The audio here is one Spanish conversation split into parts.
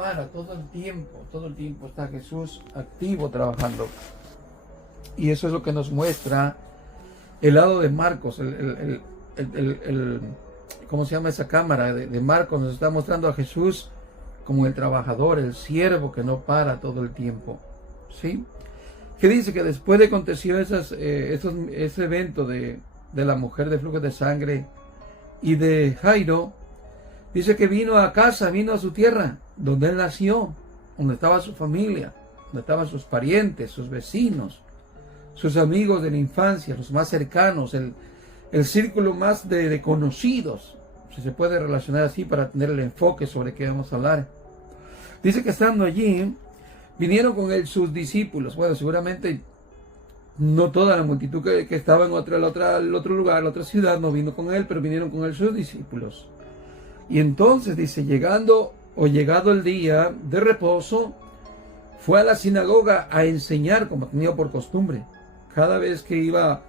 para, todo el tiempo está Jesús activo trabajando. Y eso es lo que nos muestra el lado de Marcos, ¿cómo se llama esa cámara? De Marcos nos está mostrando a Jesús como el trabajador, el siervo que no para todo el tiempo, ¿sí? Que dice que después de aconteció ese evento de la mujer de flujo de sangre y de Jairo, dice que vino a casa, vino a su tierra, donde él nació, donde estaba su familia, donde estaban sus parientes, sus vecinos, sus amigos de la infancia, los más cercanos, el círculo más de conocidos, si se puede relacionar así para tener el enfoque sobre qué vamos a hablar. Dice que estando allí, vinieron con él sus discípulos. Bueno, seguramente no toda la multitud que estaba en el otro lugar, la otra ciudad, no vino con él, pero vinieron con él sus discípulos. Y entonces dice, llegado el día de reposo, fue a la sinagoga a enseñar como tenía por costumbre. Cada vez que iba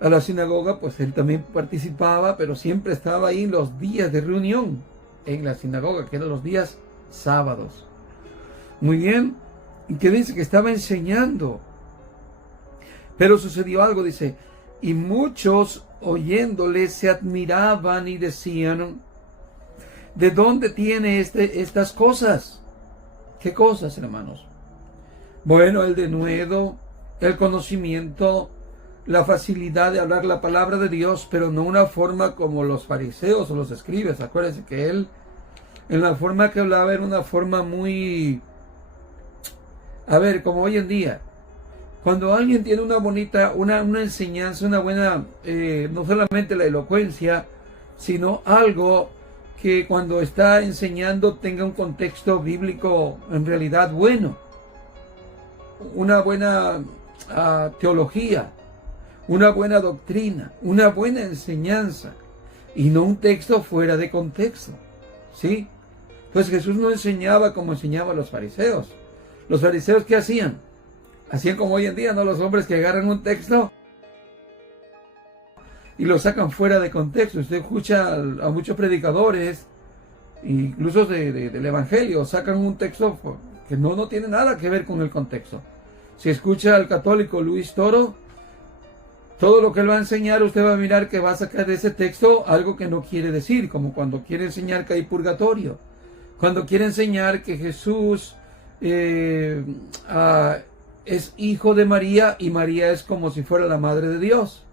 a la sinagoga, pues él también participaba, pero siempre estaba ahí en los días de reunión en la sinagoga, que eran los días sábados. Muy bien, y que dice que estaba enseñando. Pero sucedió algo, dice, y muchos oyéndole se admiraban y decían, ¿de dónde tiene estas cosas? ¿Qué cosas, hermanos? Bueno, el denuedo, el conocimiento, la facilidad de hablar la palabra de Dios, pero no una forma como los fariseos o los escribas. Acuérdense que él, en la forma que hablaba, era una forma muy, como hoy en día. Cuando alguien tiene una bonita, una enseñanza, una buena, no solamente la elocuencia, sino algo que cuando está enseñando tenga un contexto bíblico en realidad bueno. Una buena teología, una buena doctrina, una buena enseñanza, y no un texto fuera de contexto, ¿sí? Pues Jesús no enseñaba como enseñaban los fariseos. Los fariseos, ¿qué hacían? Hacían como hoy en día, ¿no? Los hombres que agarran un texto y lo sacan fuera de contexto. Usted escucha a muchos predicadores, incluso del Evangelio, sacan un texto que no tiene nada que ver con el contexto. Si escucha al católico Luis Toro, todo lo que él va a enseñar, usted va a mirar que va a sacar de ese texto algo que no quiere decir, como cuando quiere enseñar que hay purgatorio, cuando quiere enseñar que Jesús es hijo de María y María es como si fuera la madre de Dios,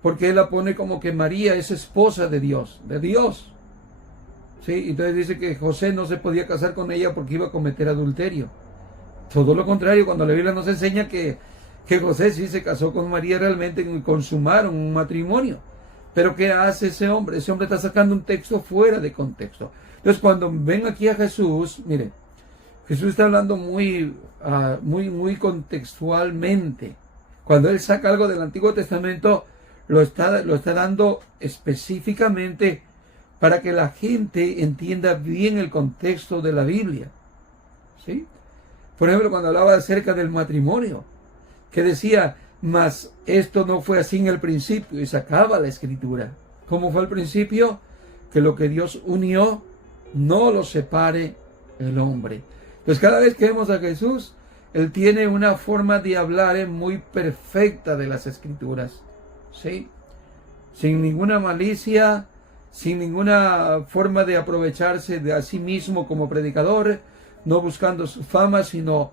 porque él la pone como que María es esposa de Dios, ¿sí? Entonces dice que José no se podía casar con ella porque iba a cometer adulterio. Todo lo contrario, cuando la Biblia nos enseña que José sí se casó con María realmente y consumaron un matrimonio. Pero ¿qué hace ese hombre? Ese hombre está sacando un texto fuera de contexto. Entonces cuando ven aquí a Jesús, mire, Jesús está hablando muy contextualmente. Cuando él saca algo del Antiguo Testamento, lo está dando específicamente para que la gente entienda bien el contexto de la Biblia, ¿sí? Por ejemplo, cuando hablaba acerca del matrimonio, que decía, mas esto no fue así en el principio, y sacaba la escritura. ¿Cómo fue al principio? Que lo que Dios unió, no lo separe el hombre. Entonces cada vez que vemos a Jesús, él tiene una forma de hablar muy perfecta de las escrituras, ¿sí? Sin ninguna malicia, sin ninguna forma de aprovecharse de a sí mismo como predicador, no buscando su fama, sino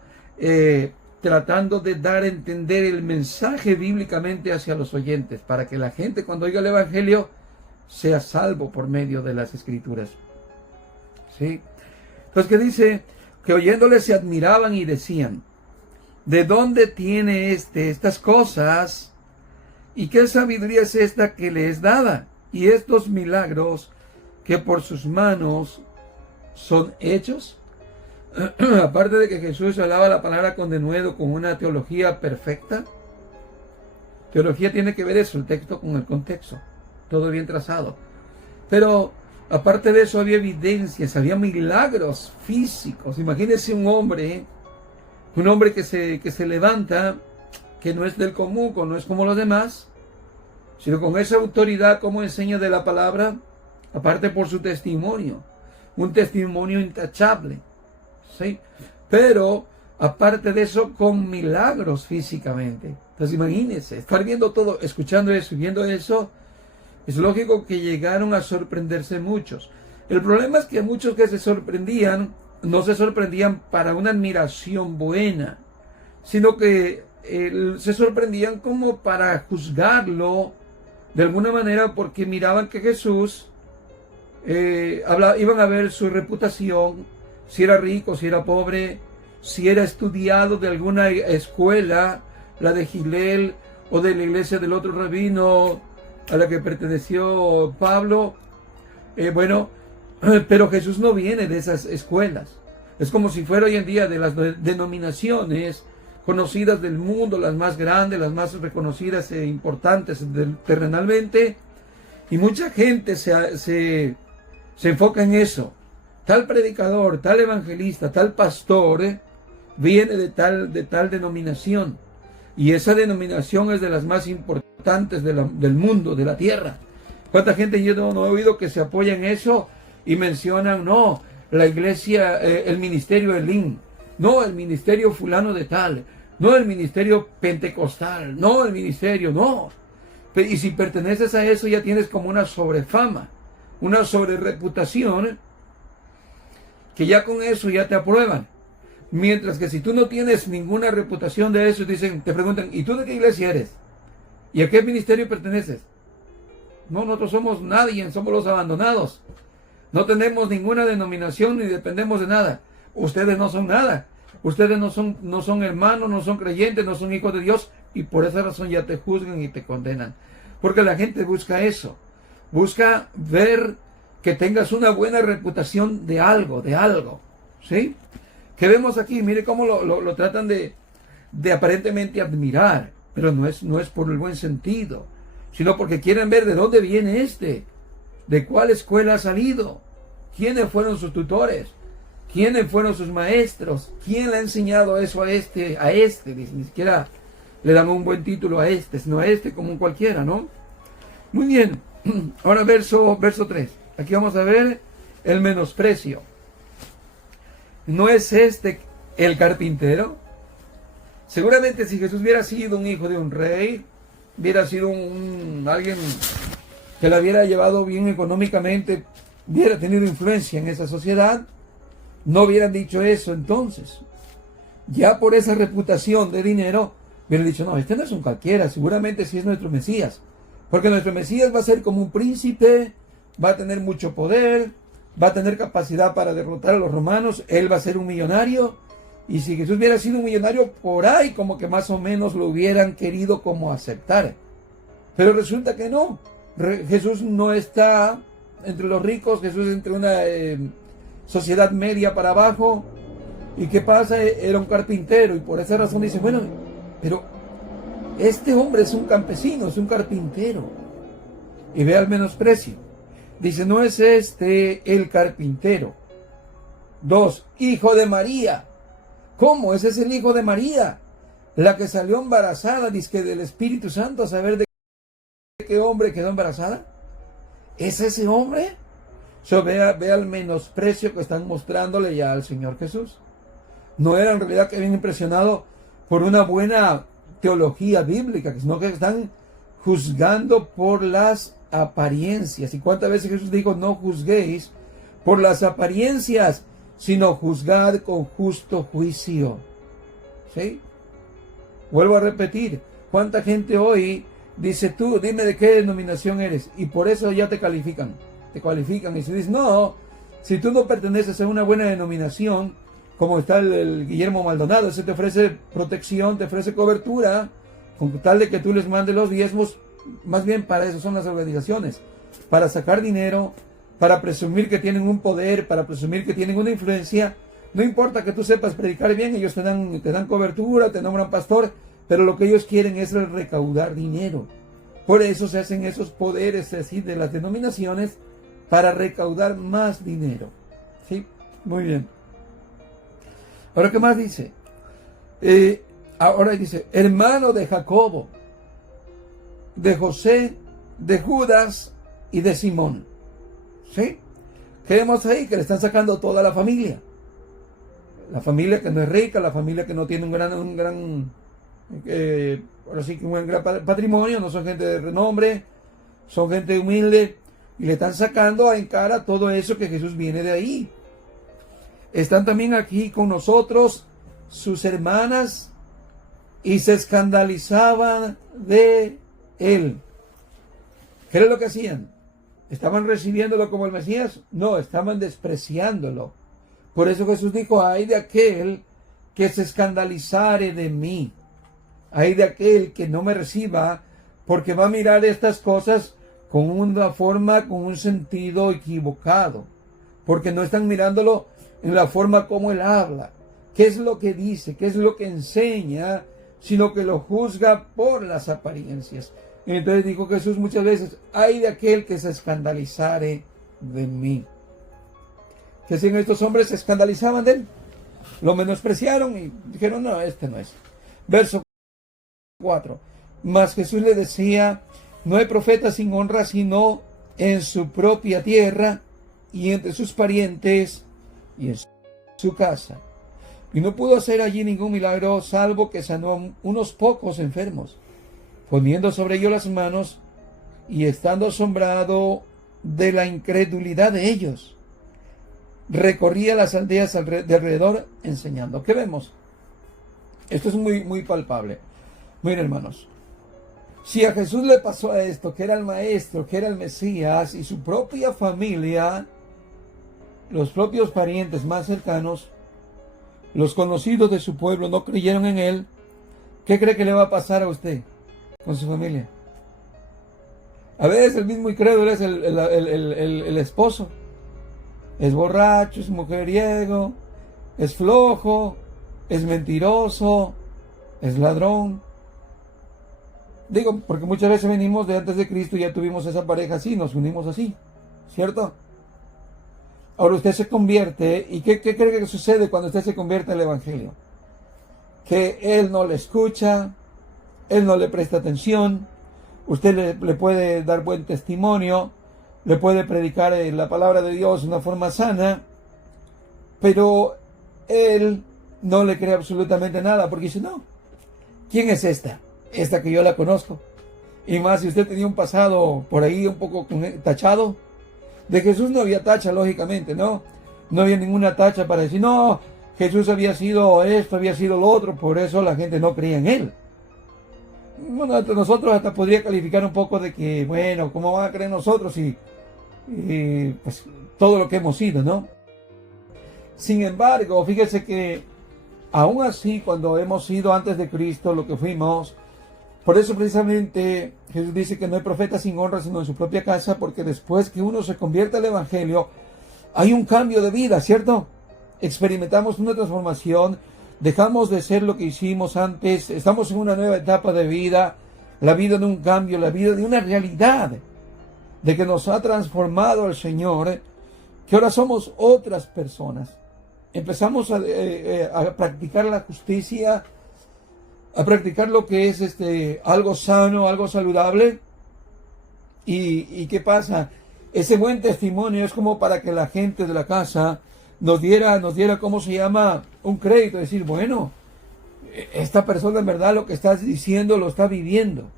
tratando de dar a entender el mensaje bíblicamente hacia los oyentes, para que la gente cuando oiga el Evangelio sea salvo por medio de las Escrituras, ¿sí? Entonces, ¿qué dice? Que oyéndole se admiraban y decían, ¿de dónde tiene estas cosas? ¿Y qué sabiduría es esta que le es dada? Y estos milagros que por sus manos son hechos. Aparte de que Jesús hablaba la palabra con denuedo, con una teología perfecta. Teología tiene que ver eso, el texto con el contexto. Todo bien trazado. Pero aparte de eso había evidencias, había milagros físicos. Imagínense un hombre que se levanta, que no es del común, no es como los demás, sino con esa autoridad como enseña de la palabra, aparte por su testimonio, un testimonio intachable. ¿sí? Pero, aparte de eso, con milagros físicamente. Entonces, imagínense, estar viendo todo, escuchando eso y viendo eso, es lógico que llegaron a sorprenderse muchos. El problema es que muchos que se sorprendían, no se sorprendían para una admiración buena, sino que se sorprendían como para juzgarlo de alguna manera, porque miraban que Jesús iban a ver su reputación, si era rico, si era pobre, si era estudiado de alguna escuela, la de Gilel o de la iglesia del otro rabino a la que perteneció Pablo. Pero Jesús no viene de esas escuelas. Es como si fuera hoy en día de las denominaciones conocidas del mundo, las más grandes, las más reconocidas e importantes terrenalmente, y mucha gente se enfoca en eso. Tal predicador, tal evangelista, tal pastor viene de tal denominación, y esa denominación es de las más importantes del mundo, de la tierra. ¿Cuánta gente yo no he oído que se apoya en eso y mencionan, no, la iglesia, el ministerio Elim, no, el ministerio fulano de tal, no, el ministerio pentecostal, no, el ministerio, no. Y si perteneces a eso ya tienes como una sobrefama, una sobrereputación, que ya con eso ya te aprueban. Mientras que si tú no tienes ninguna reputación de eso, te preguntan, ¿y tú de qué iglesia eres? ¿Y a qué ministerio perteneces? No, nosotros somos nadie, somos los abandonados. No tenemos ninguna denominación ni dependemos de nada. Ustedes no son nada. Ustedes no son hermanos, no son creyentes, no son hijos de Dios, y por esa razón ya te juzgan y te condenan. Porque la gente busca eso. Busca ver que tengas una buena reputación de algo, ¿sí? Que vemos aquí, mire cómo lo tratan de aparentemente admirar, pero no es por el buen sentido, sino porque quieren ver de dónde viene de cuál escuela ha salido, quiénes fueron sus tutores, quiénes fueron sus maestros, quién le ha enseñado eso a este, ni siquiera le dan un buen título a sino a como un cualquiera, ¿no? Muy bien, ahora verso 3, aquí vamos a ver el menosprecio. ¿No es el carpintero? Seguramente si Jesús hubiera sido un hijo de un rey, hubiera sido alguien que la hubiera llevado bien económicamente, hubiera tenido influencia en esa sociedad, no hubieran dicho eso entonces. Ya por esa reputación de dinero, hubieran dicho, no, este no es un cualquiera, seguramente sí es nuestro Mesías. Porque nuestro Mesías va a ser como un príncipe, va a tener mucho poder, va a tener capacidad para derrotar a los romanos, él va a ser un millonario. Y si Jesús hubiera sido un millonario, por ahí como que más o menos lo hubieran querido como aceptar. Pero resulta que no. Jesús no está entre los ricos, Jesús es entre una sociedad media para abajo. ¿Y qué pasa? Era un carpintero, y por esa razón dice, bueno, pero este hombre es un campesino, es un carpintero. Y ve al menosprecio. Dice, no es el carpintero. 2, hijo de María. ¿Cómo? Ese es el hijo de María, la que salió embarazada, dice del Espíritu Santo, a saber de qué hombre quedó embarazada. ¿Es ese hombre? Ve al menosprecio que están mostrándole ya al Señor Jesús. No era en realidad que habían impresionado por una buena teología bíblica, sino que están juzgando por las apariencias. ¿Y cuántas veces Jesús dijo, no juzguéis por las apariencias, sino juzgad con justo juicio? ¿Sí? Vuelvo a repetir, ¿cuánta gente hoy dice, tú dime de qué denominación eres? Y por eso ya te califican y se dice, no, si tú no perteneces a una buena denominación, como está el Guillermo Maldonado, ese te ofrece protección, te ofrece cobertura, con tal de que tú les mandes los diezmos. Más bien para eso son las organizaciones, para sacar dinero, para presumir que tienen un poder, para presumir que tienen una influencia. No importa que tú sepas predicar bien, ellos te dan cobertura, te nombran pastor, pero lo que ellos quieren es recaudar dinero. Por eso se hacen esos poderes así de las denominaciones, para recaudar más dinero. ¿Sí? Muy bien. Ahora, ¿qué más dice? Ahora dice, hermano de Jacobo, de José, de Judas y de Simón. ¿Sí? ¿Qué vemos ahí? Que le están sacando toda la familia. La familia que no es rica, la familia que no tiene un gran ahora sí que un gran patrimonio, no son gente de renombre, son gente humilde, y le están sacando en cara todo eso que Jesús viene de ahí. Están también aquí con nosotros sus hermanas y se escandalizaban de él. ¿Qué era lo que hacían? ¿Estaban recibiéndolo como el Mesías? No, estaban despreciándolo. Por eso Jesús dijo, ay de aquel que se escandalizare de mí. Ay de aquel que no me reciba, porque va a mirar estas cosas con una forma, con un sentido equivocado. Porque no están mirándolo en la forma como él habla. ¿Qué es lo que dice? ¿Qué es lo que enseña? Sino que lo juzga por las apariencias. Entonces dijo Jesús muchas veces, ay de aquel que se escandalizare de mí. ¿Qué hacían estos hombres? Se escandalizaban de él. Lo menospreciaron y dijeron, no, este no es. Verso 4. Mas Jesús le decía, no hay profeta sin honra sino en su propia tierra y entre sus parientes y en su casa. Y no pudo hacer allí ningún milagro, salvo que sanó a unos pocos enfermos, poniendo sobre ellos las manos y estando asombrado de la incredulidad de ellos, recorría las aldeas de alrededor enseñando. ¿Qué vemos? Esto es muy palpable. Miren, hermanos, si a Jesús le pasó a esto, que era el maestro, que era el Mesías, y su propia familia, los propios parientes más cercanos, los conocidos de su pueblo no creyeron en él, ¿qué cree que le va a pasar a usted con su familia? A veces el mismo incrédulo es el esposo. Es borracho, es mujeriego, es flojo, es mentiroso, es ladrón. Digo, porque muchas veces venimos de antes de Cristo y ya tuvimos esa pareja así, nos unimos así, ¿cierto? Ahora usted se convierte, ¿y qué cree que sucede cuando usted se convierte al Evangelio? Que él no le escucha, él no le presta atención, usted le puede dar buen testimonio, le puede predicar la palabra de Dios de una forma sana, pero él no le cree absolutamente nada, porque dice, no, ¿quién es esta? Esta que yo la conozco. Y más si usted tenía un pasado por ahí un poco tachado. De Jesús no había tacha, lógicamente, ¿no? No había ninguna tacha para decir, no, Jesús había sido esto, había sido lo otro, por eso la gente no creía en él. Bueno, nosotros hasta podría calificar un poco de que, bueno, ¿cómo van a creer nosotros y pues todo lo que hemos sido, ¿no? Sin embargo, fíjese que aún así, cuando hemos sido antes de Cristo lo que fuimos, por eso precisamente Jesús dice que no hay profeta sin honra sino en su propia casa, porque después que uno se convierte al Evangelio, hay un cambio de vida, ¿cierto? Experimentamos una transformación, dejamos de ser lo que hicimos antes, estamos en una nueva etapa de vida, la vida de un cambio, la vida de una realidad, de que nos ha transformado el Señor, que ahora somos otras personas. Empezamos a practicar la justicia, a practicar lo que es algo sano, algo saludable. ¿Y qué pasa? Ese buen testimonio es como para que la gente de la casa nos diera, ¿cómo se llama? Un crédito, decir, bueno, esta persona en verdad lo que está diciendo lo está viviendo.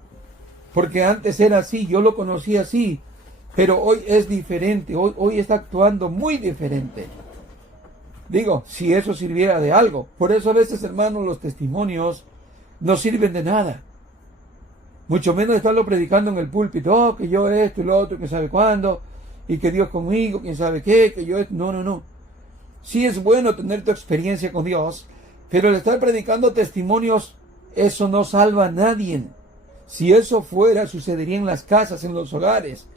Porque antes era así, yo lo conocí así, pero hoy es diferente, hoy está actuando muy diferente. Digo, si eso sirviera de algo. Por eso a veces, hermanos, los testimonios no sirven de nada. Mucho menos estarlo predicando en el púlpito, oh, que yo esto y lo otro, que sabe cuándo, y que Dios conmigo, quién sabe qué, que yo esto. No. Sí es bueno tener tu experiencia con Dios, pero el estar predicando testimonios, eso no salva a nadie. Si eso fuera, sucedería en las casas, en los hogares.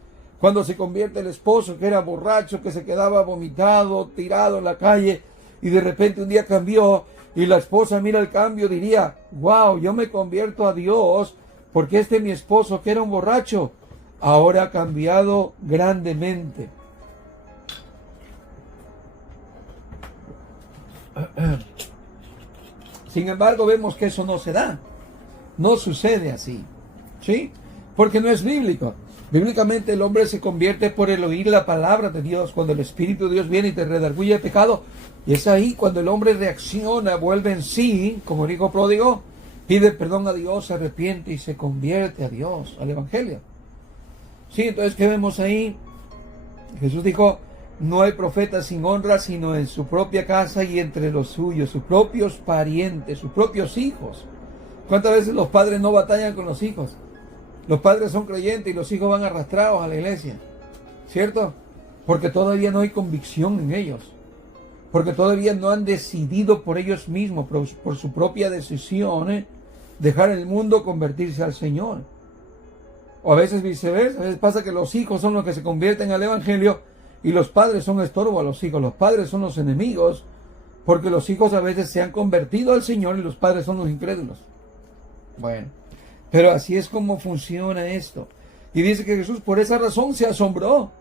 Cuando se convierte el esposo que era borracho, que se quedaba vomitado, tirado en la calle, y de repente un día cambió, y la esposa mira el cambio, diría, wow, yo me convierto a Dios, porque mi esposo que era un borracho, ahora ha cambiado grandemente. Sin embargo, vemos que eso no se da, no sucede así, ¿sí? Porque no es bíblico. Bíblicamente el hombre se convierte por el oír la palabra de Dios, cuando el Espíritu de Dios viene y te redarguye el pecado. Y es ahí cuando el hombre reacciona, vuelve en sí, como el hijo pródigo, pide perdón a Dios, se arrepiente y se convierte a Dios, al Evangelio. Sí, entonces, ¿qué vemos ahí? Jesús dijo, no hay profeta sin honra, sino en su propia casa y entre los suyos, sus propios parientes, sus propios hijos. ¿Cuántas veces los padres no batallan con los hijos? Los padres son creyentes y los hijos van arrastrados a la iglesia, ¿cierto? Porque todavía no hay convicción en ellos, porque todavía no han decidido por ellos mismos, por su propia decisión, dejar el mundo, convertirse al Señor. O a veces viceversa, a veces pasa que los hijos son los que se convierten al Evangelio y los padres son estorbo a los hijos, los padres son los enemigos, porque los hijos a veces se han convertido al Señor y los padres son los incrédulos. Bueno, pero así es como funciona esto. Y dice que Jesús por esa razón se asombró.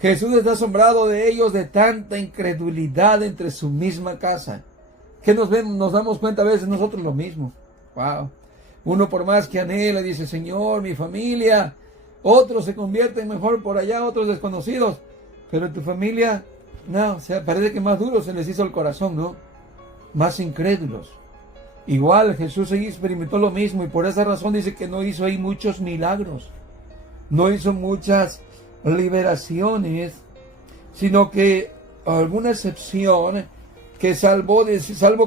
Jesús está asombrado de ellos, de tanta incredulidad entre su misma casa. Que nos damos cuenta a veces nosotros lo mismo. Wow. Uno por más que anhela dice, Señor, mi familia. Otros se convierten mejor por allá, otros desconocidos. Pero en tu familia, no, o sea, parece que más duro se les hizo el corazón, ¿no? Más incrédulos. Igual Jesús ahí experimentó lo mismo y por esa razón dice que no hizo ahí muchos milagros. No hizo muchas liberaciones, sino que alguna excepción que salvo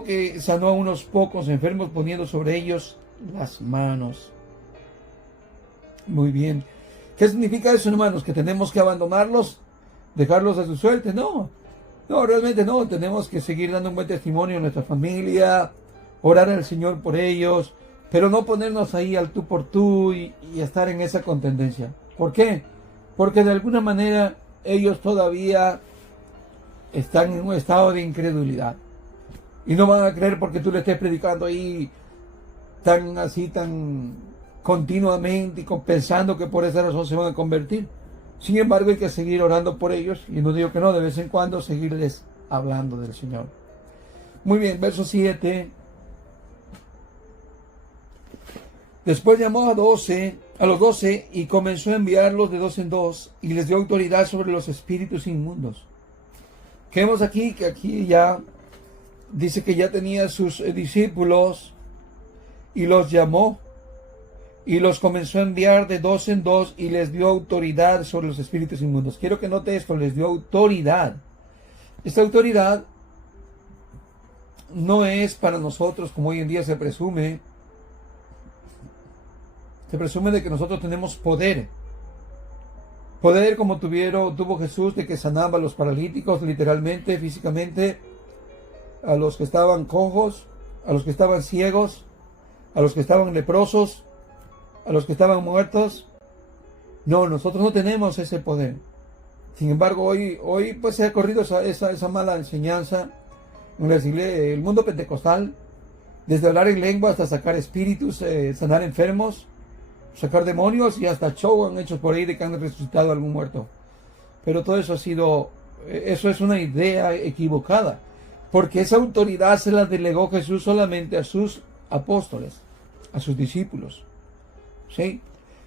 que sanó a unos pocos enfermos poniendo sobre ellos las manos. Muy bien. ¿Qué significa eso, hermanos? ¿Que tenemos que abandonarlos? ¿Dejarlos a su suerte? No, realmente no. Tenemos que seguir dando un buen testimonio a nuestra familia, orar al Señor por ellos, pero no ponernos ahí al tú por tú y estar en esa contendencia. ¿Por qué? Porque de alguna manera ellos todavía están en un estado de incredulidad. Y no van a creer porque tú le estés predicando ahí tan continuamente y pensando que por esa razón se van a convertir. Sin embargo, hay que seguir orando por ellos, y no digo que no, de vez en cuando seguirles hablando del Señor. Muy bien, verso 7. Después llamó a los 12 y comenzó a enviarlos de dos en dos y les dio autoridad sobre los espíritus inmundos. Que vemos aquí que aquí ya dice que ya tenía sus discípulos y los llamó y los comenzó a enviar de dos en dos y les dio autoridad sobre los espíritus inmundos. Quiero que note esto, les dio autoridad. Esta autoridad no es para nosotros como hoy en día se presume. Se presume de que nosotros tenemos poder. Poder como tuvo Jesús, de que sanaba a los paralíticos literalmente, físicamente, a los que estaban cojos, a los que estaban ciegos, a los que estaban leprosos, a los que estaban muertos. No, nosotros no tenemos ese poder. Sin embargo, hoy pues se ha corrido esa mala enseñanza en el mundo pentecostal, desde hablar en lengua hasta sacar espíritus, sanar enfermos, sacar demonios, y hasta show han hecho por ahí de que han resucitado a algún muerto. Pero todo eso eso es una idea equivocada, porque esa autoridad se la delegó Jesús solamente a sus apóstoles, a sus discípulos. ¿Sí?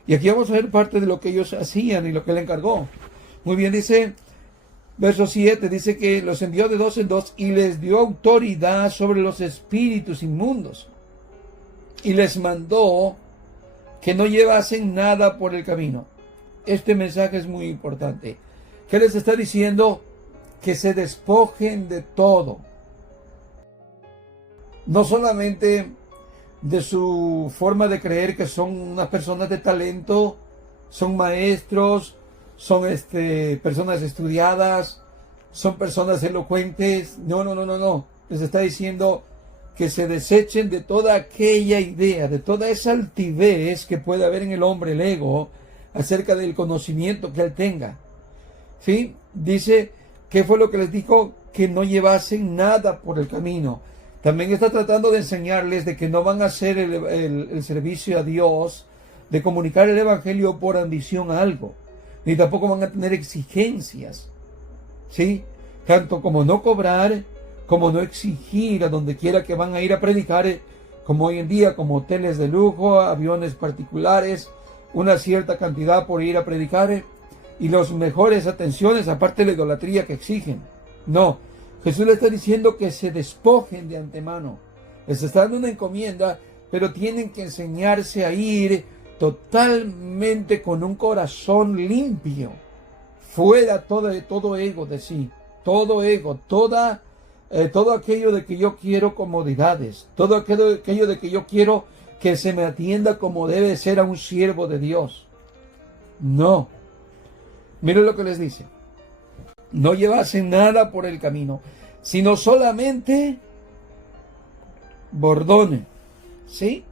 Y aquí vamos a ver parte de lo que ellos hacían y lo que él encargó. Muy bien, dice, verso 7, dice que los envió de dos en dos y les dio autoridad sobre los espíritus inmundos. Y les mandó que no llevasen nada por el camino. Este mensaje es muy importante. ¿Qué les está diciendo? Que se despojen de todo. No solamente de su forma de creer que son unas personas de talento, son maestros, son personas estudiadas, son personas elocuentes. No. Les está diciendo que se desechen de toda aquella idea, de toda esa altivez que puede haber en el hombre, el ego, acerca del conocimiento que él tenga. ¿Sí? Dice, ¿qué fue lo que les dijo? Que no llevasen nada por el camino. También está tratando de enseñarles de que no van a hacer el servicio a Dios, de comunicar el Evangelio por ambición a algo, ni tampoco van a tener exigencias, ¿sí? Tanto como no cobrar, como no exigir a donde quiera que van a ir a predicar, como hoy en día, como hoteles de lujo, aviones particulares, una cierta cantidad por ir a predicar y las mejores atenciones, aparte de la idolatría que exigen. No, Jesús le está diciendo que se despojen de antemano. Les está dando una encomienda, pero tienen que enseñarse a ir totalmente con un corazón limpio, fuera todo ego de sí, todo ego, todo aquello de que yo quiero comodidades, todo aquello de que yo quiero que se me atienda como debe ser a un siervo de Dios. No. Miren lo que les dice. No llevasen nada por el camino, sino solamente bordones, ¿sí?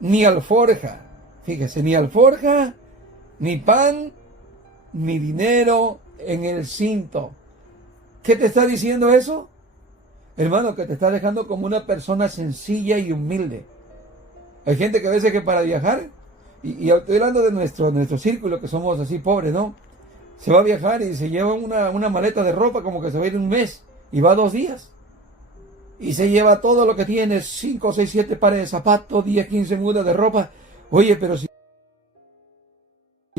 Ni alforja. Fíjese, ni alforja, ni pan, ni dinero en el cinto. ¿Qué te está diciendo eso? Hermano, que te está dejando como una persona sencilla y humilde. Hay gente que a veces que para viajar, y estoy hablando de nuestro círculo, que somos así pobres, ¿no? Se va a viajar y se lleva una maleta de ropa como que se va a ir un mes, y va 2 días. Y se lleva todo lo que tiene, 5, 6, 7 pares de zapatos, 10, 15 mudas de ropa. Oye, pero si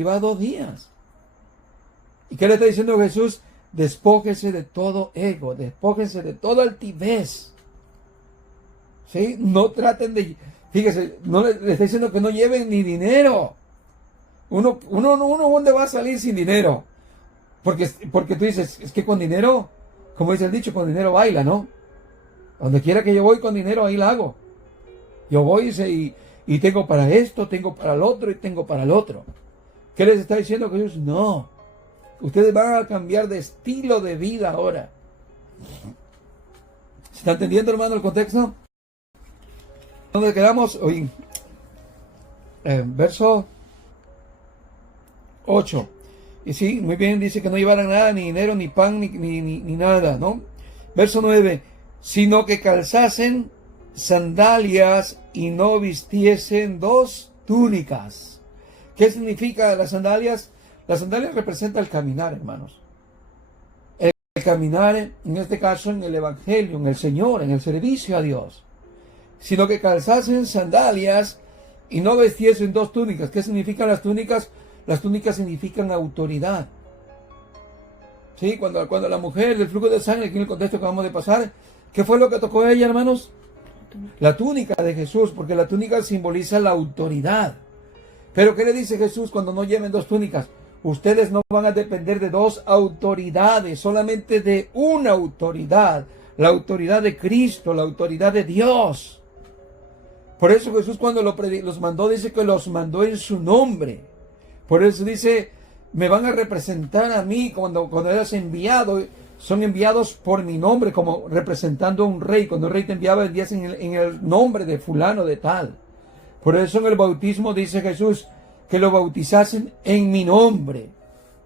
va 2 días. ¿Y qué le está diciendo Jesús? Despójese de todo ego, despójense de toda altivez. ¿Sí? No traten de... Fíjese, no le está diciendo que no lleven ni dinero. Uno ¿dónde va a salir sin dinero? Porque tú dices, es que con dinero, como dice el dicho, con dinero baila, ¿no? Donde quiera que yo voy con dinero, ahí la hago. Yo voy y tengo para esto, tengo para el otro y tengo para el otro. ¿Qué les está diciendo Jesús? No. Ustedes van a cambiar de estilo de vida ahora. ¿Se está entendiendo, hermano, el contexto? ¿Dónde quedamos? Hoy, verso 8. Y sí, muy bien, dice que no llevaran nada, ni dinero, ni pan, ni nada, ¿no? Verso 9. Sino que calzasen sandalias y no vistiesen 2 túnicas. ¿Qué significa las sandalias? Las sandalias representan el caminar, hermanos. El caminar, en este caso, en el Evangelio, en el Señor, en el servicio a Dios. Sino que calzasen sandalias y no vestiesen 2 túnicas. ¿Qué significan las túnicas? Las túnicas significan autoridad. ¿Sí? Cuando la mujer del flujo de sangre, aquí en el contexto que acabamos de pasar, ¿qué fue lo que tocó a ella, hermanos? La túnica de Jesús, porque la túnica simboliza la autoridad. Pero ¿qué le dice Jesús cuando no lleven 2 túnicas? Ustedes no van a depender de 2 autoridades, solamente de una autoridad. La autoridad de Cristo, la autoridad de Dios. Por eso Jesús cuando los mandó, dice que los mandó en su nombre. Por eso dice, me van a representar a mí cuando eres enviado. Son enviados por mi nombre, como representando a un rey. Cuando el rey te enviaba, envías en el nombre de fulano de tal. Por eso en el bautismo dice Jesús que lo bautizasen en mi nombre.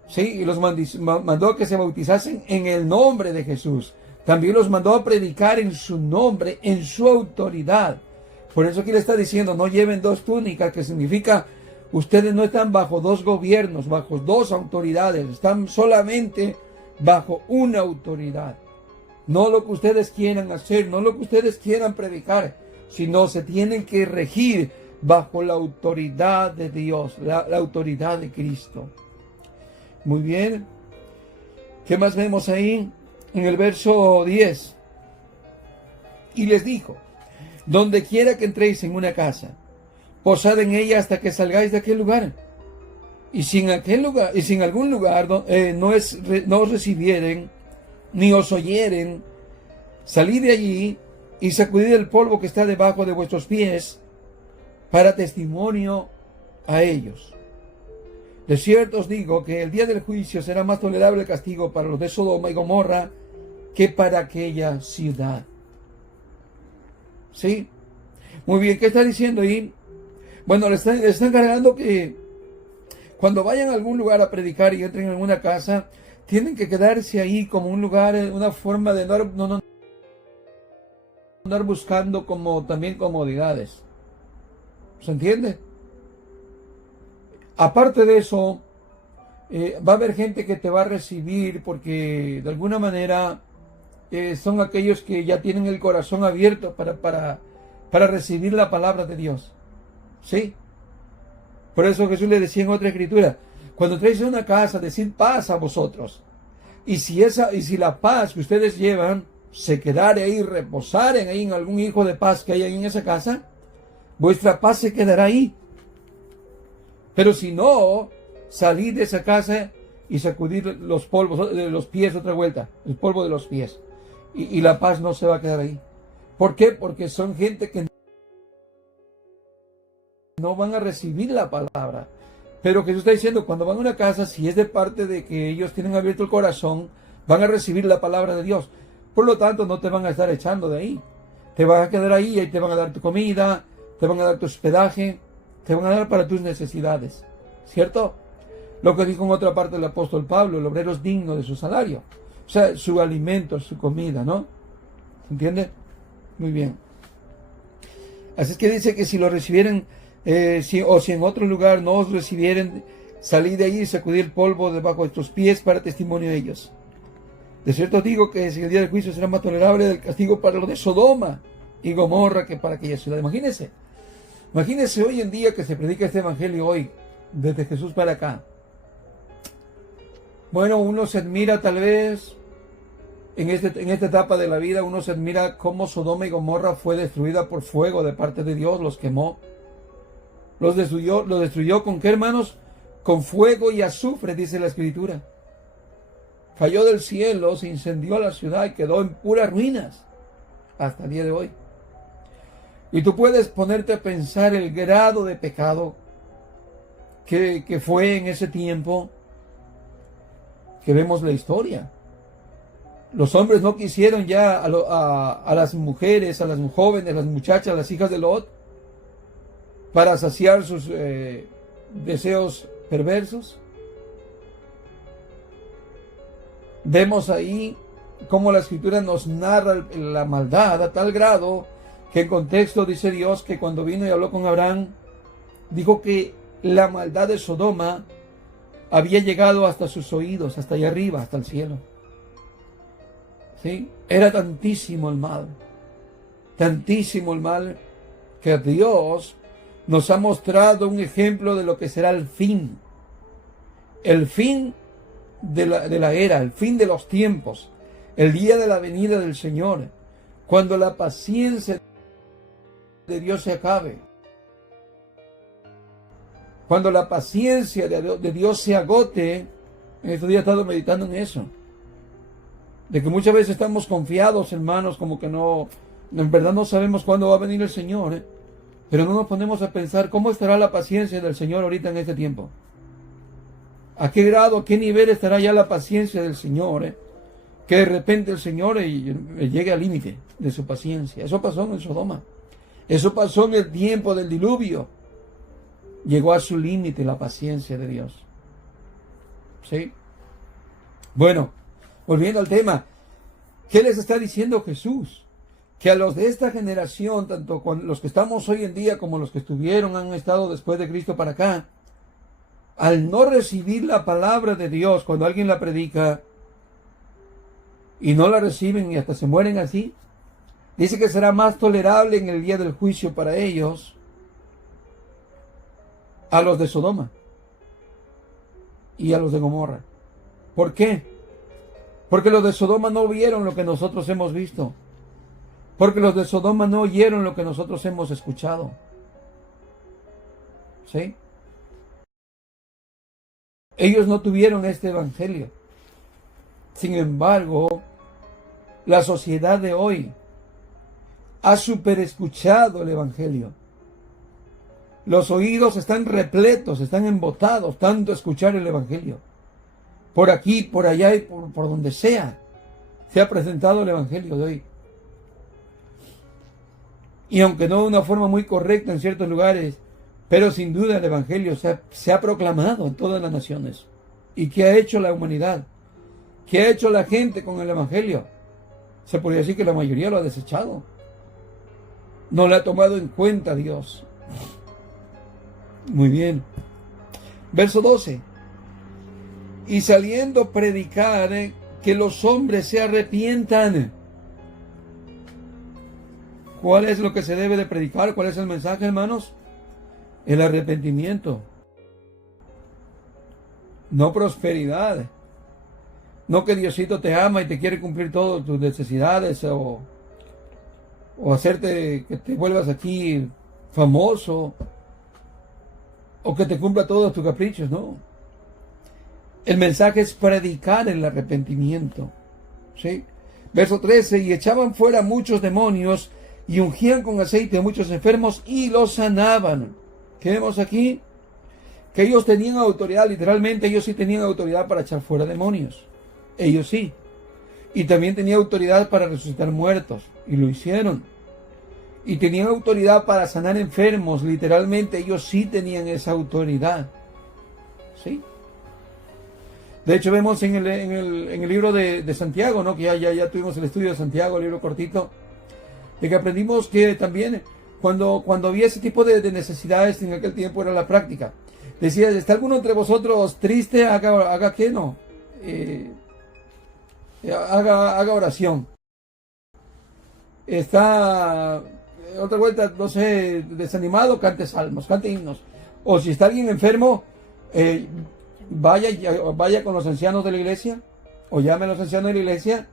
Sí, y los mandó que se bautizasen en el nombre de Jesús. También los mandó a predicar en su nombre, en su autoridad. Por eso aquí le está diciendo, no lleven 2 túnicas, que significa, ustedes no están bajo 2 gobiernos, bajo 2 autoridades, están solamente bajo una autoridad. No lo que ustedes quieran hacer, no lo que ustedes quieran predicar, sino se tienen que regir bajo la autoridad de Dios, la autoridad de Cristo. Muy bien. ¿Qué más vemos ahí? En el verso 10. Y les dijo, donde quiera que entréis en una casa, posad en ella hasta que salgáis de aquel lugar. Y si en algún lugar no os recibieren, ni os oyeren, salid de allí y sacudid el polvo que está debajo de vuestros pies, para testimonio a ellos. De cierto os digo que el día del juicio será más tolerable el castigo para los de Sodoma y Gomorra que para aquella ciudad. ¿Sí? Muy bien, ¿qué está diciendo ahí? Bueno, le están cargando que cuando vayan a algún lugar a predicar y entren en alguna casa, tienen que quedarse ahí como un lugar, una forma de no andar buscando como también comodidades. ¿Se entiende? Aparte de eso, va a haber gente que te va a recibir porque de alguna manera son aquellos que ya tienen el corazón abierto para recibir la palabra de Dios. ¿Sí? Por eso Jesús le decía en otra escritura, cuando entréis a una casa, decid paz a vosotros. Y si la paz que ustedes llevan se quedare ahí, reposaren ahí en algún hijo de paz que haya en esa casa, vuestra paz se quedará ahí. Pero si no, salid de esa casa y sacudir los polvos de los pies otra vuelta, el polvo de los pies. Y la paz no se va a quedar ahí. ¿Por qué? Porque son gente que no van a recibir la palabra. Pero Jesús está diciendo, cuando van a una casa, si es de parte de que ellos tienen abierto el corazón, van a recibir la palabra de Dios. Por lo tanto, no te van a estar echando de ahí. Te vas a quedar ahí y te van a dar tu comida, te van a dar tu hospedaje, te van a dar para tus necesidades. ¿Cierto? Lo que dijo en otra parte el apóstol Pablo, el obrero es digno de su salario. O sea, su alimento, su comida, ¿no? ¿Entiende? Muy bien. Así es que dice que si lo recibieren, si en otro lugar no os recibieren, salid de ahí y sacudid el polvo debajo de tus pies para testimonio de ellos. De cierto os digo que si el día del juicio será más tolerable del castigo para lo de Sodoma y Gomorra que para aquella ciudad. Imagínense hoy en día que se predica este evangelio hoy, desde Jesús para acá. Bueno, uno se admira tal vez, en esta etapa de la vida, uno se admira cómo Sodoma y Gomorra fue destruida por fuego de parte de Dios, los quemó. Los destruyó ¿con qué, hermanos? Con fuego y azufre, dice la Escritura. Cayó del cielo, se incendió la ciudad y quedó en puras ruinas hasta el día de hoy. Y tú puedes ponerte a pensar el grado de pecado que fue en ese tiempo que vemos la historia. Los hombres no quisieron ya a las mujeres, a las jóvenes, a las muchachas, a las hijas de Lot, para saciar sus deseos perversos. Vemos ahí cómo la Escritura nos narra la maldad a tal grado que en contexto dice Dios que cuando vino y habló con Abraham, dijo que la maldad de Sodoma había llegado hasta sus oídos, hasta allá arriba, hasta el cielo. ¿Sí? Era tantísimo el mal que Dios nos ha mostrado un ejemplo de lo que será el fin de la era, el fin de los tiempos, el día de la venida del Señor, cuando la paciencia de Dios se acabe, cuando la paciencia de Dios se agote. En estos días he estado meditando en eso, de que muchas veces estamos confiados, hermanos, como que no, en verdad no sabemos cuándo va a venir el Señor, pero no nos ponemos a pensar cómo estará la paciencia del Señor ahorita en este tiempo. ¿A qué grado, a qué nivel estará ya la paciencia del Señor? Que de repente el Señor llegue al límite de su paciencia. Eso pasó en Sodoma. Eso pasó en el tiempo del diluvio. Llegó a su límite la paciencia de Dios. ¿Sí? Bueno, volviendo al tema. ¿Qué les está diciendo Jesús? Que a los de esta generación, tanto con los que estamos hoy en día como los que han estado después de Cristo para acá, al no recibir la palabra de Dios, cuando alguien la predica y no la reciben y hasta se mueren así, dice que será más tolerable en el día del juicio para ellos a los de Sodoma y a los de Gomorra. ¿Por qué? Porque los de Sodoma no vieron lo que nosotros hemos visto. Porque los de Sodoma no oyeron lo que nosotros hemos escuchado. ¿Sí? Ellos no tuvieron este evangelio. Sin embargo, la sociedad de hoy ha superescuchado el evangelio. Los oídos están repletos, están embotados, tanto escuchar el evangelio. Por aquí, por allá y por donde sea, se ha presentado el evangelio de hoy. Y aunque no de una forma muy correcta en ciertos lugares, pero sin duda el evangelio se ha proclamado en todas las naciones. ¿Y qué ha hecho la humanidad? ¿Qué ha hecho la gente con el evangelio? Se podría decir que la mayoría lo ha desechado. No le ha tomado en cuenta Dios. Muy bien. Verso 12. Y saliendo predicar que los hombres se arrepientan. ¿Cuál es lo que se debe de predicar? ¿Cuál es el mensaje, hermanos? El arrepentimiento. no prosperidad. No que Diosito te ama y te quiere cumplir todas tus necesidades o hacerte que te vuelvas aquí famoso o que te cumpla todos tus caprichos, no. El mensaje es predicar el arrepentimiento. ¿Sí? Verso 13, y echaban fuera muchos demonios y ungían con aceite a muchos enfermos y los sanaban. ¿Qué vemos aquí? Que ellos tenían autoridad, literalmente ellos sí tenían autoridad para echar fuera demonios. Ellos sí. Y también tenían autoridad para resucitar muertos. Y lo hicieron. Y tenían autoridad para sanar enfermos. Literalmente ellos sí tenían esa autoridad. ¿Sí? De hecho vemos en el libro de Santiago, ¿no? Que ya tuvimos el estudio de Santiago, el libro cortito. De que aprendimos que también cuando había ese tipo de necesidades en aquel tiempo era la práctica. Decía, ¿está alguno entre vosotros triste? Haga ¿qué no? Haga oración. Está otra vuelta, no sé, desanimado, cante salmos, cante himnos. O si está alguien enfermo, vaya con los ancianos de la iglesia, o llame a los ancianos de la iglesia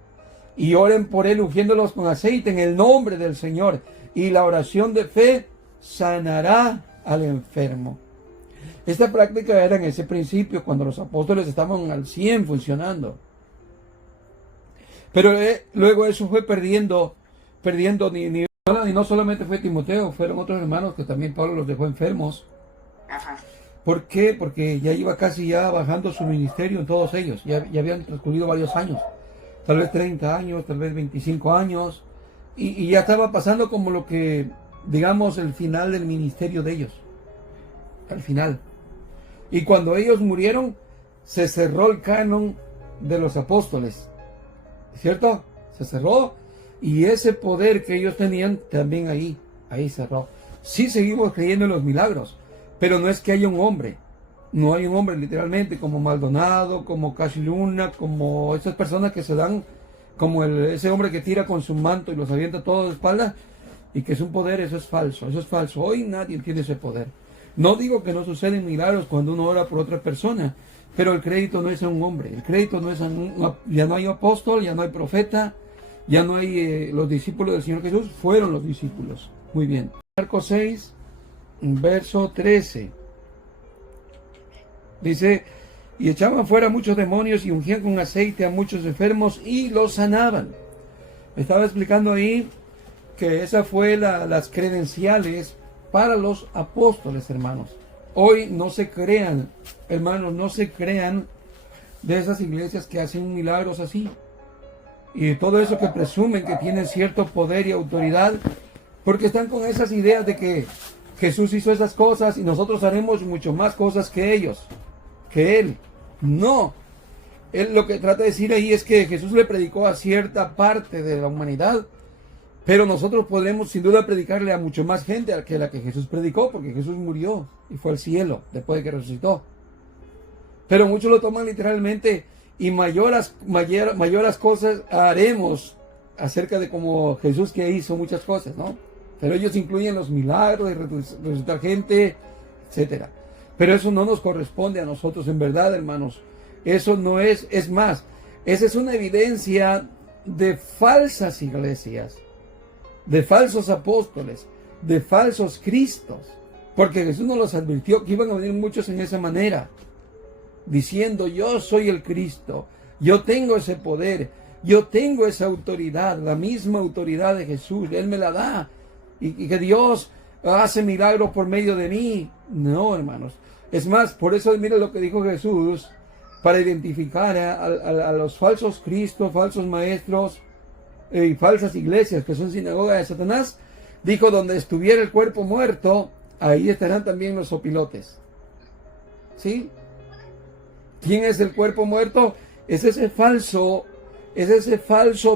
y oren por él ungiéndolos con aceite en el nombre del Señor. Y la oración de fe sanará al enfermo. Esta práctica era en ese principio, cuando los apóstoles estaban al 100 funcionando. Pero luego eso fue perdiendo y no solamente fue Timoteo, fueron otros hermanos que también Pablo los dejó enfermos. Ajá. ¿Por qué? Porque ya iba casi ya bajando su ministerio en todos ellos. Ya habían transcurrido varios años. Tal vez 30 años, tal vez 25 años. Y ya estaba pasando como lo que, digamos, el final del ministerio de ellos. Al final. Y cuando ellos murieron, se cerró el canon de los apóstoles. ¿Cierto? Se cerró. Y ese poder que ellos tenían, también ahí cerró. Sí seguimos creyendo en los milagros. Pero no es que haya un hombre. No hay un hombre literalmente como Maldonado, como Cash Luna, como esas personas que se dan, como ese hombre que tira con su manto y los avienta todos de espalda. Y que es un poder, eso es falso. Eso es falso. Hoy nadie tiene ese poder. No digo que no suceden milagros cuando uno ora por otra persona. Pero el crédito no es a un hombre. El crédito no es a ya no hay apóstol, ya no hay profeta. Ya no hay los discípulos del Señor Jesús. Fueron los discípulos. Muy bien. Marcos 6. Verso 13 dice, y echaban fuera muchos demonios y ungían con aceite a muchos enfermos y los sanaban. Estaba explicando ahí que esas fue las credenciales para los apóstoles, hermanos. Hoy no se crean, hermanos, no se crean de esas iglesias que hacen milagros así y todo eso que presumen que tienen cierto poder y autoridad, porque están con esas ideas de que Jesús hizo esas cosas y nosotros haremos mucho más cosas que ellos, que Él. No. Él lo que trata de decir ahí es que Jesús le predicó a cierta parte de la humanidad, pero nosotros podemos sin duda predicarle a mucho más gente que la que Jesús predicó, porque Jesús murió y fue al cielo después de que resucitó. Pero muchos lo toman literalmente y mayores cosas haremos acerca de como Jesús que hizo muchas cosas, ¿no? Pero ellos incluyen los milagros de resucitar gente, etcétera. Pero eso no nos corresponde a nosotros, en verdad, hermanos. Eso no es más, esa es una evidencia de falsas iglesias, de falsos apóstoles, de falsos cristos. Porque Jesús nos los advirtió que iban a venir muchos en esa manera, diciendo, yo soy el Cristo, yo tengo ese poder, yo tengo esa autoridad, la misma autoridad de Jesús, Él me la da. Y que Dios hace milagros por medio de mí. No, hermanos. Es más, por eso mira lo que dijo Jesús, para identificar a los falsos cristos, falsos maestros y falsas iglesias que son sinagoga de Satanás. Dijo, donde estuviera el cuerpo muerto, ahí estarán también los opilotes. ¿Sí? ¿Quién es el cuerpo muerto? Es ese falso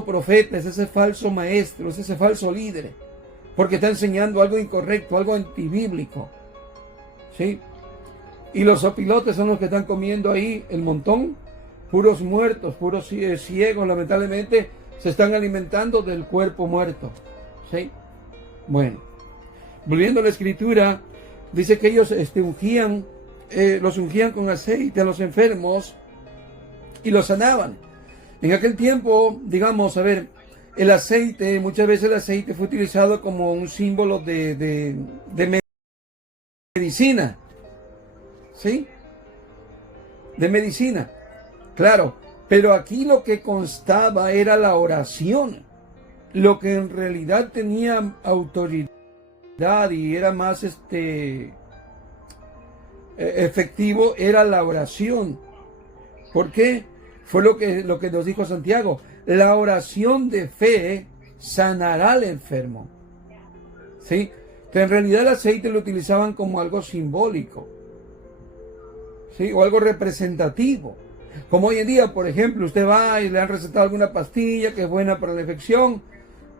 profeta, es ese falso maestro, es ese falso líder. Porque está enseñando algo incorrecto, algo antibíblico. ¿Sí? Y los opilotes son los que están comiendo ahí el montón. Puros muertos, puros ciegos, lamentablemente, se están alimentando del cuerpo muerto. ¿Sí? Bueno. Volviendo a la escritura, dice que ellos ungían los ungían con aceite a los enfermos y los sanaban. En aquel tiempo, digamos, a ver, el aceite, muchas veces el aceite fue utilizado como un símbolo de medicina, ¿sí? De medicina, claro, pero aquí lo que constaba era la oración, lo que en realidad tenía autoridad y era más efectivo era la oración. ¿Por qué? Fue lo que nos dijo Santiago. La oración de fe sanará al enfermo. ¿Sí? Que en realidad el aceite lo utilizaban como algo simbólico. ¿Sí? O algo representativo. Como hoy en día, por ejemplo, usted va y le han recetado alguna pastilla que es buena para la infección.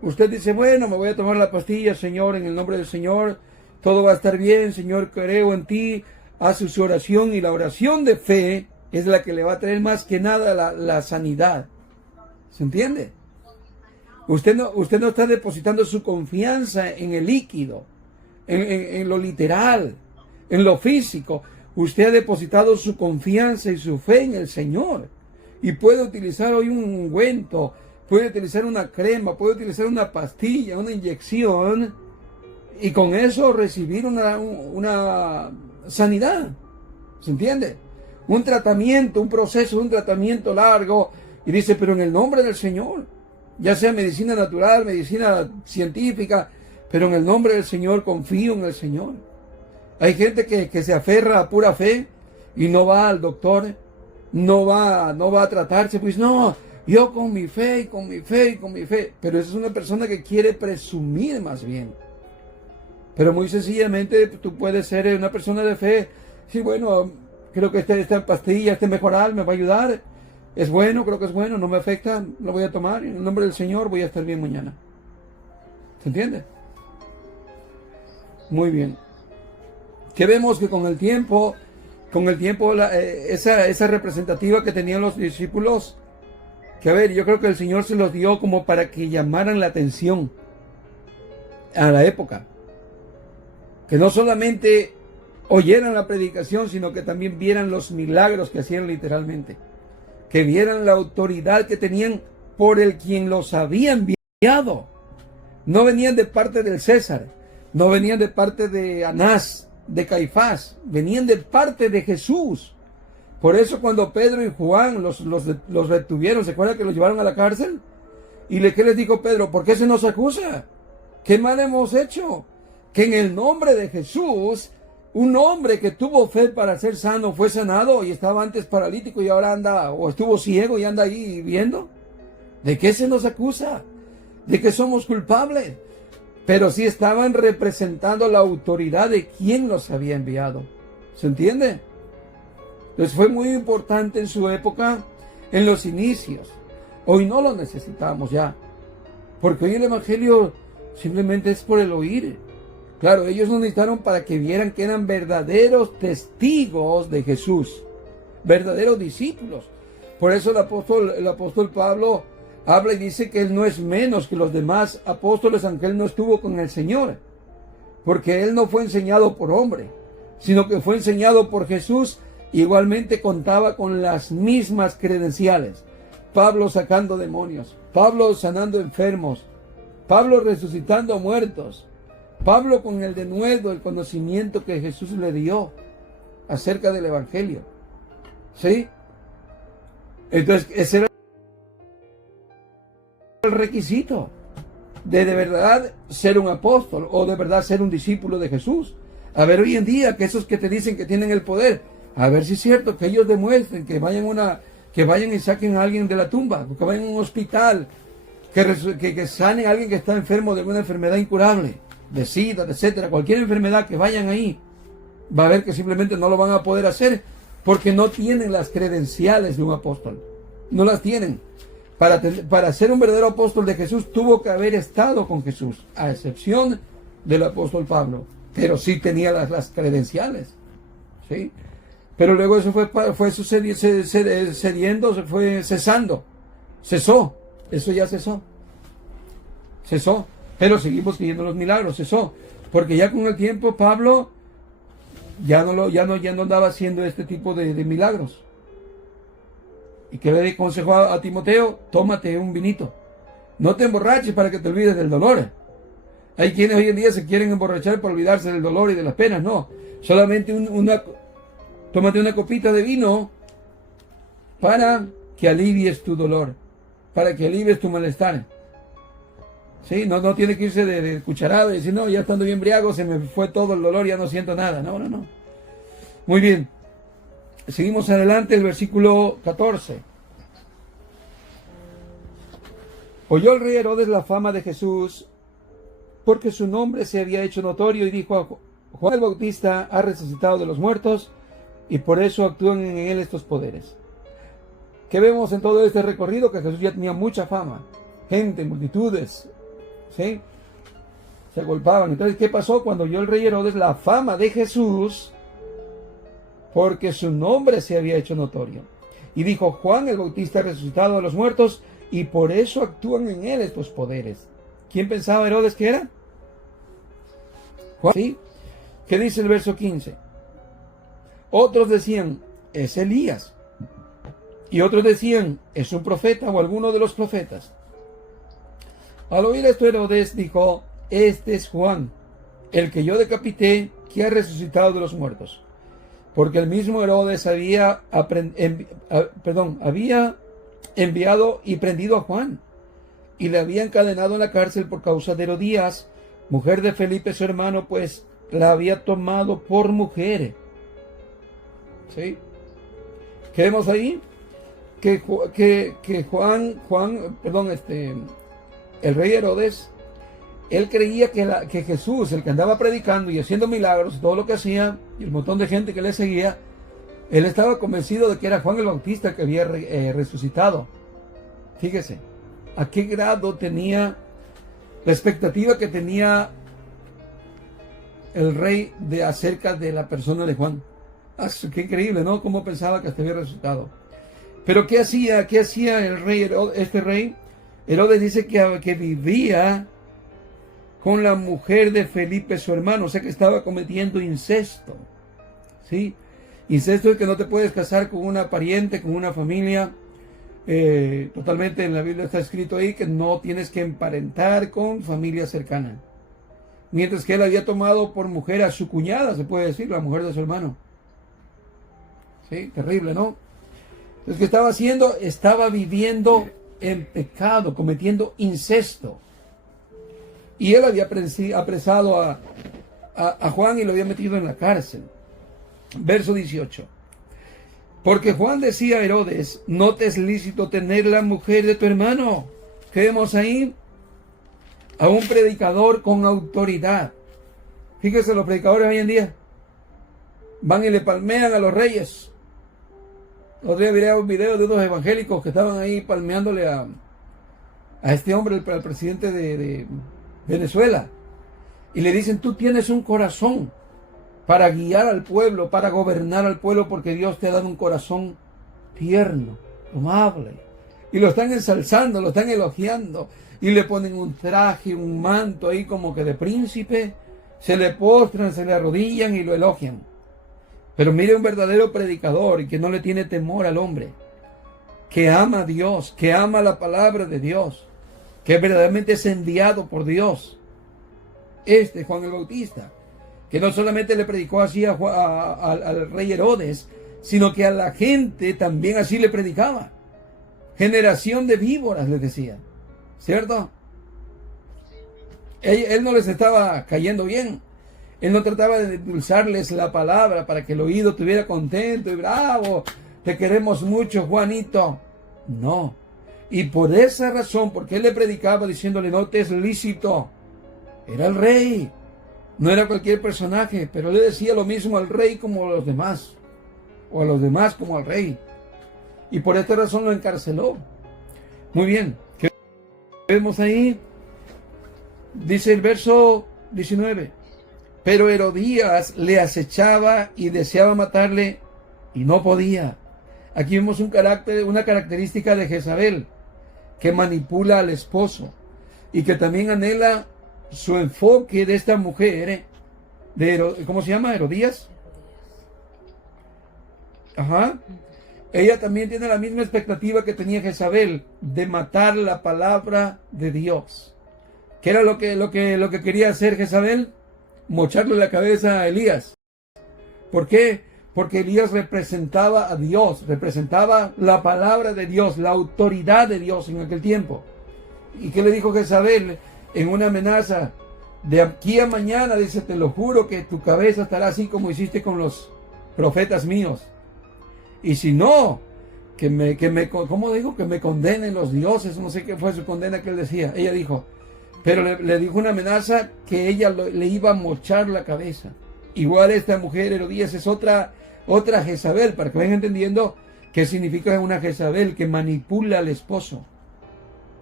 Usted dice, bueno, me voy a tomar la pastilla, Señor, en el nombre del Señor. Todo va a estar bien, Señor, creo en ti. Hace su oración y la oración de fe es la que le va a traer más que nada la sanidad. ¿Se entiende? Usted no está depositando su confianza en el líquido, en lo literal, en lo físico. Usted ha depositado su confianza y su fe en el Señor. Y puede utilizar hoy un ungüento, puede utilizar una crema, puede utilizar una pastilla, una inyección, y con eso recibir una sanidad. ¿Se entiende? Un tratamiento, un proceso, un tratamiento largo. Y dice, pero en el nombre del Señor, ya sea medicina natural, medicina científica, pero en el nombre del Señor confío en el Señor. Hay gente que se aferra a pura fe y no va al doctor, no va a tratarse, pues no, yo con mi fe, con mi fe, con mi fe. Pero esa es una persona que quiere presumir más bien. Pero muy sencillamente tú puedes ser una persona de fe. Sí, bueno, creo que esta pastilla, este mejoral me va a ayudar. Es bueno, creo que es bueno, no me afecta, lo voy a tomar. En el nombre del Señor voy a estar bien mañana. ¿Se entiende? Muy bien. Que vemos que con el tiempo, esa representativa que tenían los discípulos, que a ver, yo creo que el Señor se los dio como para que llamaran la atención a la época. Que no solamente oyeran la predicación, sino que también vieran los milagros que hacían literalmente. Que vieran la autoridad que tenían por el quien los había enviado. No venían de parte del César, no venían de parte de Anás, de Caifás, venían de parte de Jesús. Por eso cuando Pedro y Juan los retuvieron, ¿se acuerdan que los llevaron a la cárcel? ¿Y qué les dijo Pedro? ¿Por qué se nos acusa? ¿Qué mal hemos hecho? Que en el nombre de Jesús, un hombre que tuvo fe para ser sano fue sanado y estaba antes paralítico y ahora anda, o estuvo ciego y anda ahí viendo. ¿De qué se nos acusa? ¿De que somos culpables? Pero sí estaban representando la autoridad de quien los había enviado. ¿Se entiende? Entonces fue muy importante en su época, en los inicios. Hoy no lo necesitamos ya. Porque hoy el Evangelio simplemente es por el oír. Claro, ellos lo necesitaron para que vieran que eran verdaderos testigos de Jesús. Verdaderos discípulos. Por eso el apóstol Pablo habla y dice que él no es menos que los demás apóstoles, aunque él no estuvo con el Señor. Porque él no fue enseñado por hombre, sino que fue enseñado por Jesús. Igualmente contaba con las mismas credenciales. Pablo sacando demonios, Pablo sanando enfermos, Pablo resucitando muertos, Pablo con el denuedo, el conocimiento que Jesús le dio acerca del Evangelio. ¿Sí? Entonces, ese era el requisito de verdad ser un apóstol o de verdad ser un discípulo de Jesús. A ver, hoy en día, que esos que te dicen que tienen el poder, a ver si es cierto que ellos demuestren, que vayan y saquen a alguien de la tumba, que vayan a un hospital, que sanen a alguien que está enfermo de alguna enfermedad incurable, de SIDA, etcétera, cualquier enfermedad, que vayan ahí. Va a ver que simplemente no lo van a poder hacer porque no tienen las credenciales de un apóstol. No las tienen. Para ser un verdadero apóstol de Jesús tuvo que haber estado con Jesús, a excepción del apóstol Pablo, pero sí tenía las credenciales. ¿Sí? Pero luego eso fue cediendo, se fue cesando. Cesó. Eso ya cesó. Pero seguimos pidiendo los milagros. Cesó. Porque ya con el tiempo Pablo ya no andaba haciendo este tipo de milagros. ¿Y qué le aconsejó a Timoteo? Tómate un vinito. No te emborraches para que te olvides del dolor. Hay quienes hoy en día se quieren emborrachar para olvidarse del dolor y de las penas. No, solamente tómate una copita de vino para que alivies tu dolor, para que alivies tu malestar. ¿Sí? No tiene que irse de cucharada y decir, no, ya estando bien embriago se me fue todo el dolor, ya no siento nada. No. Muy bien. Seguimos adelante, el versículo 14. Oyó el rey Herodes la fama de Jesús, porque su nombre se había hecho notorio, y dijo: Juan el Bautista ha resucitado de los muertos, y por eso actúan en él estos poderes. ¿Qué vemos en todo este recorrido? Que Jesús ya tenía mucha fama. Gente, multitudes, ¿sí? Se agolpaban. Entonces, ¿qué pasó cuando oyó el rey Herodes la fama de Jesús? Porque su nombre se había hecho notorio. Y dijo: Juan el Bautista ha resucitado de los muertos, y por eso actúan en él estos poderes. ¿Quién pensaba Herodes que era? Juan. ¿Sí? ¿Qué dice el verso 15? Otros decían: es Elías. Y otros decían: es un profeta o alguno de los profetas. Al oír esto, Herodes dijo: este es Juan, el que yo decapité, que ha resucitado de los muertos. Porque el mismo Herodes había enviado y prendido a Juan, y le había encadenado en la cárcel por causa de Herodías, mujer de Felipe su hermano, pues la había tomado por mujer. ¿Sí? ¿Qué vemos ahí? Que el rey Herodes, él creía que Jesús, el que andaba predicando y haciendo milagros, todo lo que hacía, y el montón de gente que le seguía, él estaba convencido de que era Juan el Bautista que había resucitado. Fíjese, a qué grado tenía la expectativa que tenía el rey acerca de la persona de Juan. Qué increíble, ¿no? Cómo pensaba que hasta había resucitado. Pero ¿qué hacía el rey Herodes? Este rey Herodes dice que vivía con la mujer de Felipe su hermano, o sea que estaba cometiendo incesto. ¿Sí? Incesto es que no te puedes casar con una pariente, con una familia. Totalmente en la Biblia está escrito ahí que no tienes que emparentar con familia cercana. Mientras que él había tomado por mujer a su cuñada, se puede decir, la mujer de su hermano. Sí, terrible, ¿no? Entonces, ¿qué estaba haciendo? Estaba viviendo en pecado, cometiendo incesto. Y él había apresado a Juan y lo había metido en la cárcel. Verso 18. Porque Juan decía a Herodes: no te es lícito tener la mujer de tu hermano. ¿Qué vemos ahí? A un predicador con autoridad. Fíjese, los predicadores hoy en día van y le palmean a los reyes. Otro día vi un video de unos evangélicos que estaban ahí palmeándole a este hombre, al presidente de Venezuela. Y le dicen: tú tienes un corazón para guiar al pueblo, para gobernar al pueblo, porque Dios te ha dado un corazón tierno, amable. Y lo están ensalzando, lo están elogiando, y le ponen un traje, un manto ahí como que de príncipe, se le postran, se le arrodillan y lo elogian. Pero mire, un verdadero predicador y que no le tiene temor al hombre, que ama a Dios, que ama la palabra de Dios, que verdaderamente es enviado por Dios. Juan el Bautista, que no solamente le predicó así al rey Herodes, sino que a la gente también así le predicaba. Generación de víboras, les decía. ¿Cierto? Él no les estaba cayendo bien. Él no trataba de endulzarles la palabra para que el oído estuviera contento y bravo. Te queremos mucho, Juanito. No. Y por esa razón, porque él le predicaba diciéndole: no te es lícito. Era el rey. No era cualquier personaje, pero le decía lo mismo al rey como a los demás. O a los demás como al rey. Y por esta razón lo encarceló. Muy bien. ¿Qué vemos ahí? Dice el verso 19. Pero Herodías le acechaba y deseaba matarle, y no podía. Aquí vemos una característica de Jezabel, que manipula al esposo, y que también anhela su enfoque de esta mujer, ¿cómo se llama? Herodías. Ajá. Ella también tiene la misma expectativa que tenía Jezabel, de matar la palabra de Dios. ¿Qué era lo que quería hacer Jezabel? Mocharle la cabeza a Elías. ¿Por qué? Porque Elías representaba a Dios, representaba la palabra de Dios, la autoridad de Dios en aquel tiempo. ¿Y qué le dijo Jezabel en una amenaza? De aquí a mañana, dice, te lo juro que tu cabeza estará así como hiciste con los profetas míos. Y si no, ¿cómo dijo? Que me condenen los dioses, no sé qué fue su condena que él decía. Ella dijo, pero le dijo una amenaza que ella le iba a mochar la cabeza. Igual esta mujer, Herodías, es otra Jezabel, para que vayan entendiendo qué significa una Jezabel, que manipula al esposo.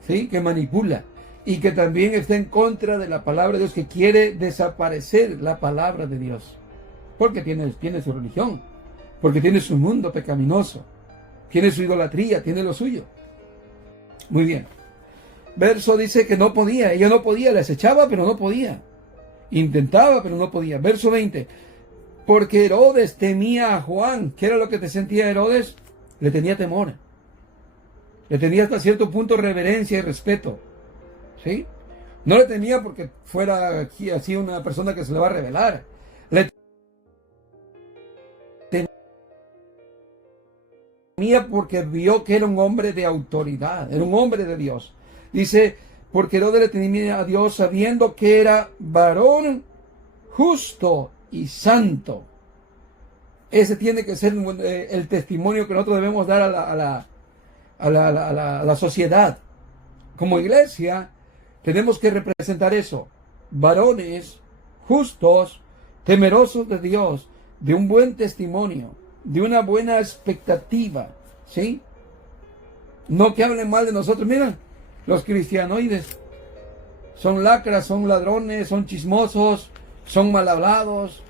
¿Sí? Que manipula. Y que también está en contra de la palabra de Dios, que quiere desaparecer la palabra de Dios. Porque tiene su religión. Porque tiene su mundo pecaminoso, tiene su idolatría, tiene lo suyo. Muy bien. Verso dice que no podía, ella no podía, les echaba pero no podía. Intentaba pero no podía. Verso 20. Porque Herodes temía a Juan. ¿Qué era lo que te sentía Herodes? Le tenía temor. Le tenía hasta cierto punto reverencia y respeto. ¿Sí? No le temía porque fuera aquí así una persona que se le va a revelar. Le porque vio que era un hombre de autoridad, era un hombre de Dios. Dice, porque Herodes le temía a Dios sabiendo que era varón justo y santo. Ese tiene que ser el testimonio que nosotros debemos dar a la sociedad. Como iglesia tenemos que representar eso. Varones justos, temerosos de Dios, de un buen testimonio, de una buena expectativa, ¿sí? No que hablen mal de nosotros. Miren, los cristianoides son lacras, son ladrones, son chismosos, son mal hablados,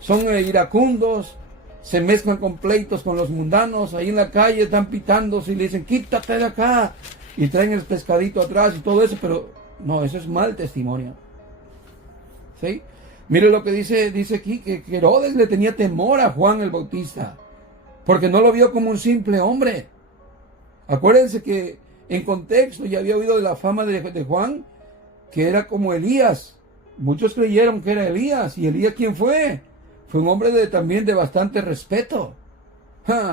son iracundos, se mezclan con pleitos con los mundanos, ahí en la calle están pitándose y le dicen, quítate de acá, y traen el pescadito atrás y todo eso, pero no, eso es mal testimonio, ¿sí? Mire lo que dice aquí, que Herodes le tenía temor a Juan el Bautista, porque no lo vio como un simple hombre. Acuérdense que en contexto ya había oído de la fama de Juan, que era como Elías. Muchos creyeron que era Elías. ¿Y Elías quién fue? Fue un hombre también de bastante respeto.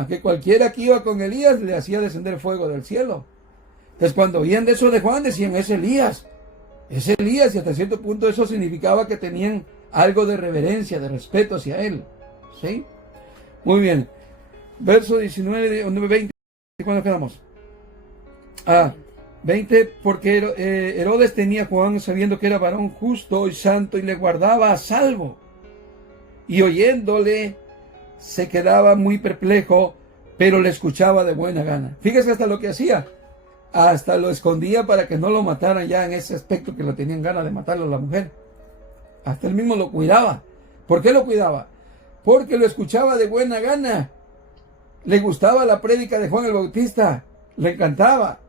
Que cualquiera que iba con Elías le hacía descender fuego del cielo. Entonces cuando oían de eso de Juan decían, es Elías. Es Elías, y hasta cierto punto eso significaba que tenían algo de reverencia, de respeto hacia él. ¿Sí? Muy bien. Verso 19, 20. ¿Cuándo quedamos? 20. Porque Herodes tenía a Juan sabiendo que era varón justo y santo y le guardaba a salvo. Y oyéndole se quedaba muy perplejo, pero le escuchaba de buena gana. Fíjese hasta lo que hacía. Hasta lo escondía para que no lo mataran ya en ese aspecto que lo tenían ganas de matarlo a la mujer. Hasta él mismo lo cuidaba. ¿Por qué lo cuidaba? Porque lo escuchaba de buena gana. Le gustaba la prédica de Juan el Bautista. Le encantaba.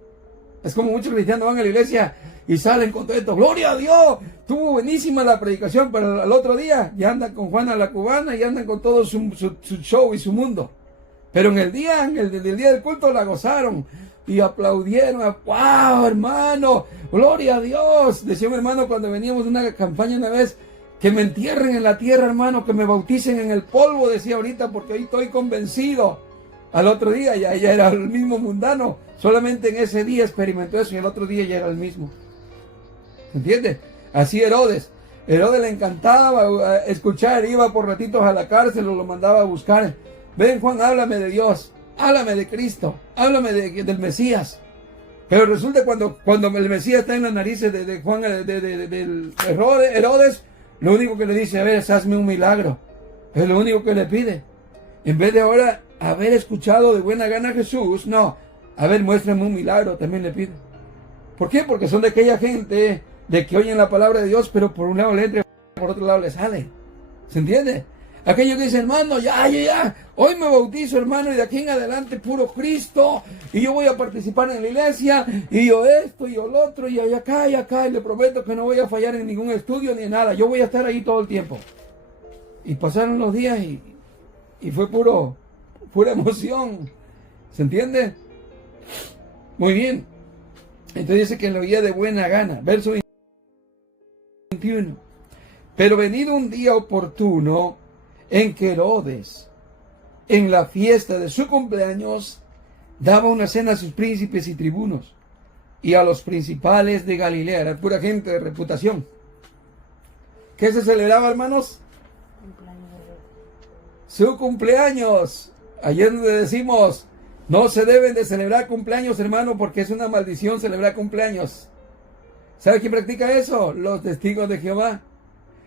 Es como muchos cristianos van a la iglesia y salen contentos. ¡Gloria a Dios! Tuvo buenísima la predicación, pero al otro día ya andan con Juana la cubana y andan con todo su show y su mundo. Pero en el día del culto la gozaron y aplaudieron. ¡Wow, hermano! ¡Gloria a Dios! Decía un hermano cuando veníamos de una campaña una vez, que me entierren en la tierra, hermano, que me bauticen en el polvo, decía ahorita, porque hoy estoy convencido. Al otro día ya era el mismo mundano. Solamente en ese día experimentó eso y el otro día ya era el mismo. ¿Se entiende? Así Herodes. Herodes le encantaba escuchar, iba por ratitos a la cárcel o lo mandaba a buscar. Ven, Juan, háblame de Dios, háblame de Cristo, háblame del Mesías. Pero resulta cuando el Mesías está en las narices de Juan, del Herodes, lo único que le dice, a ver, hazme un milagro. Es lo único que le pide. En vez de ahora haber escuchado de buena gana a Jesús, no, a ver, muéstrame un milagro, también le pide. ¿Por qué? Porque son de aquella gente de que oyen la palabra de Dios, pero por un lado le entra y por otro lado le sale. ¿Se entiende? Aquellos que dicen, hermano, ya, hoy me bautizo, hermano, y de aquí en adelante puro Cristo, y yo voy a participar en la iglesia, y yo esto, y yo lo otro, y acá, y le prometo que no voy a fallar en ningún estudio ni en nada, yo voy a estar ahí todo el tiempo. Y pasaron los días y fue puro pura emoción. ¿Se entiende? Muy bien. Entonces dice que lo oía de buena gana. Verso 21. Pero venido un día oportuno en que Herodes, en la fiesta de su cumpleaños, daba una cena a sus príncipes y tribunos y a los principales de Galilea. Era pura gente de reputación. ¿Qué se celebraba, hermanos? Su cumpleaños. Ayer le decimos, no se deben de celebrar cumpleaños, hermano, porque es una maldición celebrar cumpleaños. ¿Sabe quién practica eso? Los testigos de Jehová.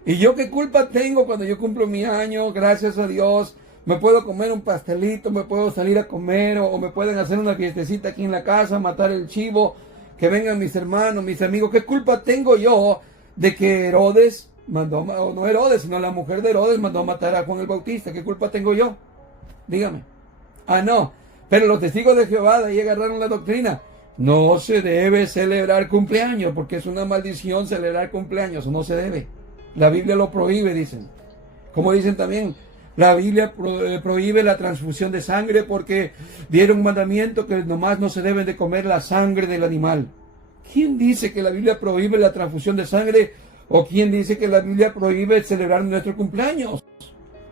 ¿Y yo qué culpa tengo cuando yo cumplo mi año? Gracias a Dios. Me puedo comer un pastelito, me puedo salir a comer, o me pueden hacer una fiestecita aquí en la casa, matar el chivo, que vengan mis hermanos, mis amigos. ¿Qué culpa tengo yo de que Herodes mandó, o no Herodes, sino la mujer de Herodes mandó a matar a Juan el Bautista? ¿Qué culpa tengo yo? Dígame. Ah, no. Pero los testigos de Jehová de ahí agarraron la doctrina. No se debe celebrar cumpleaños, porque es una maldición celebrar cumpleaños, no se debe. La Biblia lo prohíbe, dicen. Como dicen también, la Biblia prohíbe la transfusión de sangre porque dieron un mandamiento que nomás no se deben de comer la sangre del animal. ¿Quién dice que la Biblia prohíbe la transfusión de sangre? ¿O quién dice que la Biblia prohíbe celebrar nuestro cumpleaños?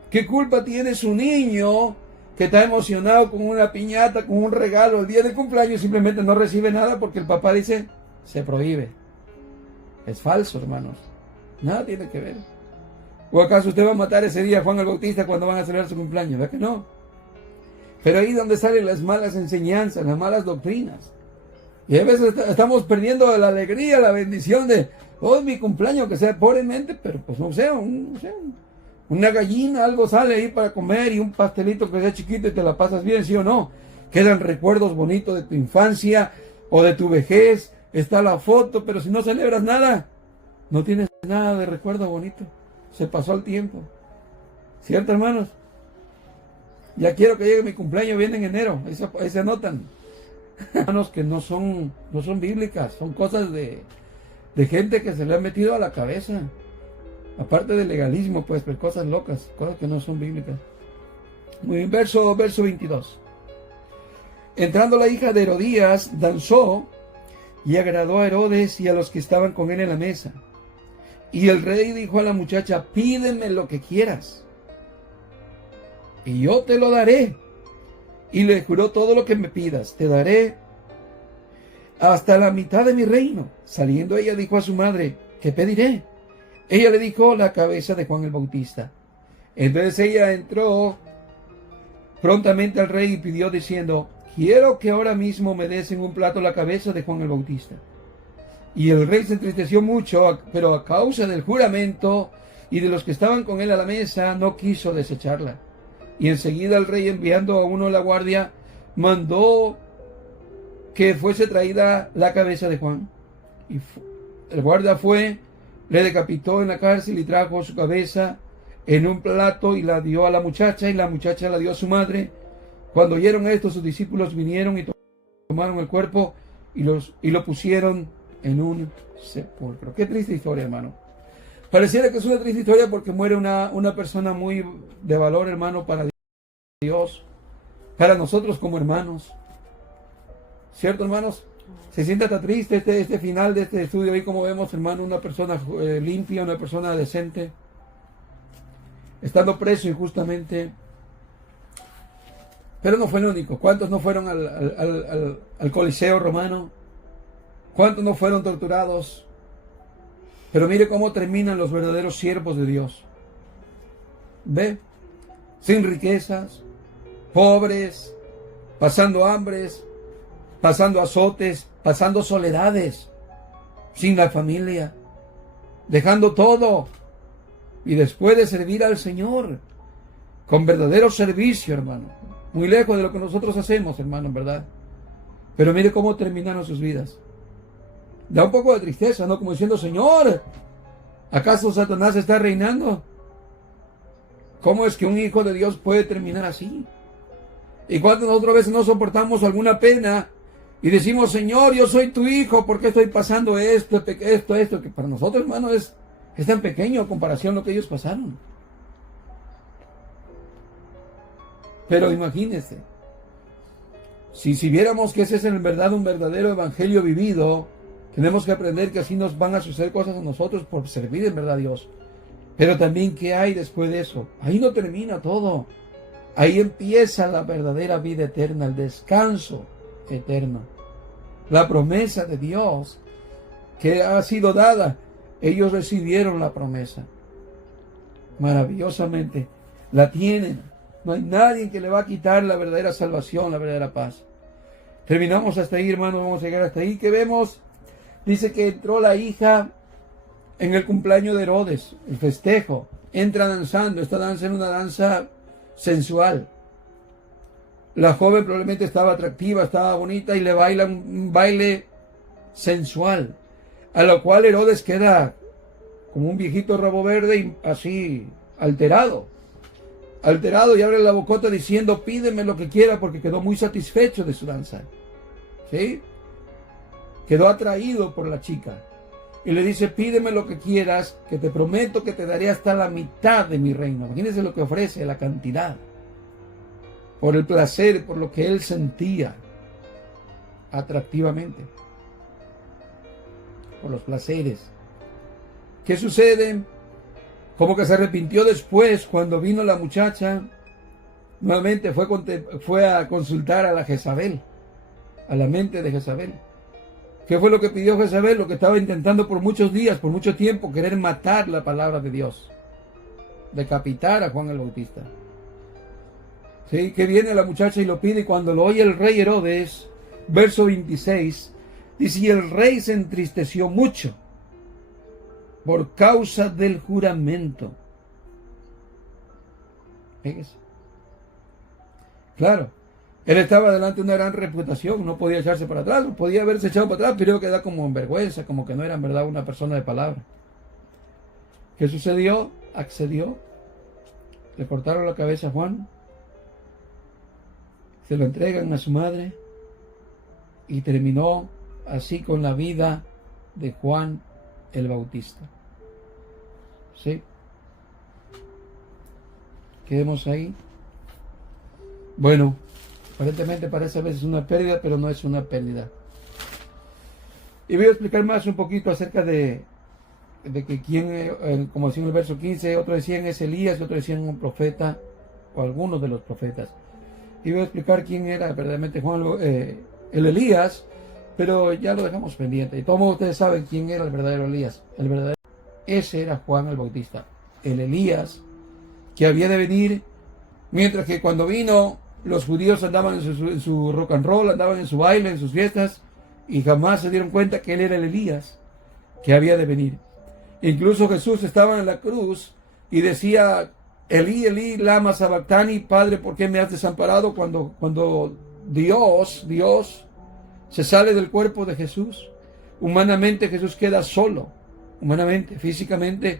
¿Qué culpa tiene su niño que está emocionado con una piñata, con un regalo el día del cumpleaños y simplemente no recibe nada porque el papá dice, se prohíbe? Es falso, hermanos. Nada tiene que ver. ¿O acaso usted va a matar ese día a Juan el Bautista cuando van a celebrar su cumpleaños? ¿Verdad que no? Pero ahí es donde salen las malas enseñanzas, las malas doctrinas. Y a veces estamos perdiendo la alegría, la bendición de, oh, mi cumpleaños, que sea pobremente, pero pues no sé, una gallina, algo sale ahí para comer y un pastelito que sea chiquito y te la pasas bien, ¿sí o no? Quedan recuerdos bonitos de tu infancia o de tu vejez, está la foto, pero si no celebras nada, no tienes nada de recuerdo bonito. Se pasó el tiempo. ¿Cierto, hermanos? Ya quiero que llegue mi cumpleaños, viene en enero. Ahí se anotan. Hermanos, que no son bíblicas. Son cosas de gente que se le ha metido a la cabeza. Aparte del legalismo, pues, pero cosas locas. Cosas que no son bíblicas. Muy bien, verso 22. Entrando la hija de Herodías, danzó y agradó a Herodes y a los que estaban con él en la mesa. Y el rey dijo a la muchacha, pídeme lo que quieras, y yo te lo daré. Y le juró, todo lo que me pidas, te daré hasta la mitad de mi reino. Saliendo ella dijo a su madre, ¿qué pediré? Ella le dijo, la cabeza de Juan el Bautista. Entonces ella entró prontamente al rey y pidió diciendo, quiero que ahora mismo me des en un plato la cabeza de Juan el Bautista. Y el rey se entristeció mucho, pero a causa del juramento y de los que estaban con él a la mesa, no quiso desecharla. Y enseguida el rey, enviando a uno a la guardia, mandó que fuese traída la cabeza de Juan. Y el guardia fue, le decapitó en la cárcel y trajo su cabeza en un plato y la dio a la muchacha, y la muchacha la dio a su madre. Cuando oyeron esto, sus discípulos vinieron y tomaron el cuerpo y lo pusieron en un sepulcro. Qué triste historia, hermano. Pareciera que es una triste historia porque muere una persona muy de valor, hermano, para Dios, para nosotros como hermanos. ¿Cierto, hermanos? Se siente hasta triste este final de este estudio. Ahí como vemos, hermano, una persona limpia, una persona decente, estando preso injustamente. Pero no fue el único. ¿Cuántos no fueron al Coliseo romano? ¿Cuántos no fueron torturados? Pero mire cómo terminan los verdaderos siervos de Dios. ¿Ve? Sin riquezas, pobres, pasando hambres, pasando azotes, pasando soledades, sin la familia, dejando todo. Y después de servir al Señor, con verdadero servicio, hermano. Muy lejos de lo que nosotros hacemos, hermano, en verdad. Pero mire cómo terminaron sus vidas. Da un poco de tristeza, ¿no? Como diciendo, Señor, ¿acaso Satanás está reinando? ¿Cómo es que un hijo de Dios puede terminar así? Y cuando nosotros a veces no soportamos alguna pena y decimos, Señor, yo soy tu hijo, ¿por qué estoy pasando esto? Que para nosotros, hermano, es tan pequeño en comparación a lo que ellos pasaron. Pero imagínense, si viéramos que ese es en verdad un verdadero evangelio vivido, tenemos que aprender que así nos van a suceder cosas a nosotros por servir en verdad a Dios. Pero también, ¿qué hay después de eso? Ahí no termina todo. Ahí empieza la verdadera vida eterna, el descanso eterno. La promesa de Dios que ha sido dada. Ellos recibieron la promesa. Maravillosamente. La tienen. No hay nadie que le va a quitar la verdadera salvación, la verdadera paz. Terminamos hasta ahí, hermanos. Vamos a llegar hasta ahí. ¿Qué vemos? Dice que entró la hija en el cumpleaños de Herodes, el festejo. Entra danzando. Esta danza era una danza sensual. La joven probablemente estaba atractiva, estaba bonita y le baila un baile sensual. A lo cual Herodes queda como un viejito rabo verde y así alterado y abre la bocota diciendo: pídeme lo que quiera, porque quedó muy satisfecho de su danza. ¿Sí? Quedó atraído por la chica. Y le dice: pídeme lo que quieras, que te prometo que te daré hasta la mitad de mi reino. Imagínense lo que ofrece, la cantidad. Por el placer, por lo que él sentía atractivamente. Por los placeres. ¿Qué sucede? Como que se arrepintió después cuando vino la muchacha. Nuevamente fue a consultar a la Jezabel, a la mente de Jezabel. ¿Qué fue lo que pidió Jezabel? Lo que estaba intentando por muchos días, por mucho tiempo, querer matar la palabra de Dios. Decapitar a Juan el Bautista. ¿Sí? Que viene la muchacha y lo pide, y cuando lo oye el rey Herodes, verso 26, dice: y el rey se entristeció mucho por causa del juramento. Fíjese. Claro, él estaba delante de una gran reputación, no podía echarse para atrás, podía haberse echado para atrás, pero quedaba como en vergüenza, como que no era en verdad una persona de palabra. ¿Qué sucedió? Accedió, le cortaron la cabeza a Juan, se lo entregan a su madre y terminó así con la vida de Juan el Bautista. ¿Sí? Quedemos ahí. Bueno, aparentemente parece a veces una pérdida, pero no es una pérdida. Y voy a explicar más un poquito acerca de que quién, como decía en el verso 15, otros decían es Elías, y otros decían un profeta, o algunos de los profetas. Y voy a explicar quién era verdaderamente Juan, el Elías, pero ya lo dejamos pendiente. Y todos ustedes saben quién era el verdadero Elías. Ese era Juan el Bautista, el Elías que había de venir, mientras que cuando vino, los judíos andaban en su rock and roll, andaban en su baile, en sus fiestas, y jamás se dieron cuenta que él era el Elías que había de venir. Incluso Jesús estaba en la cruz y decía: Elí, Elí, lama sabactani, Padre, ¿por qué me has desamparado? Cuando Dios se sale del cuerpo de Jesús, humanamente Jesús queda solo, humanamente, físicamente,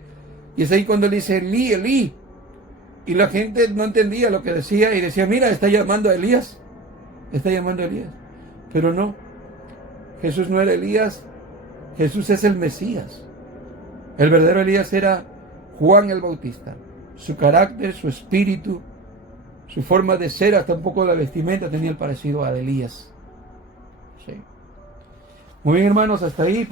y es ahí cuando él dice: Elí, Elí, y la gente no entendía lo que decía y decía: mira, está llamando a Elías, pero no, Jesús no era Elías, Jesús es el Mesías. El verdadero Elías era Juan el Bautista. Su carácter, su espíritu, su forma de ser, hasta un poco la vestimenta tenía el parecido a Elías. Sí. Muy bien, hermanos, hasta ahí.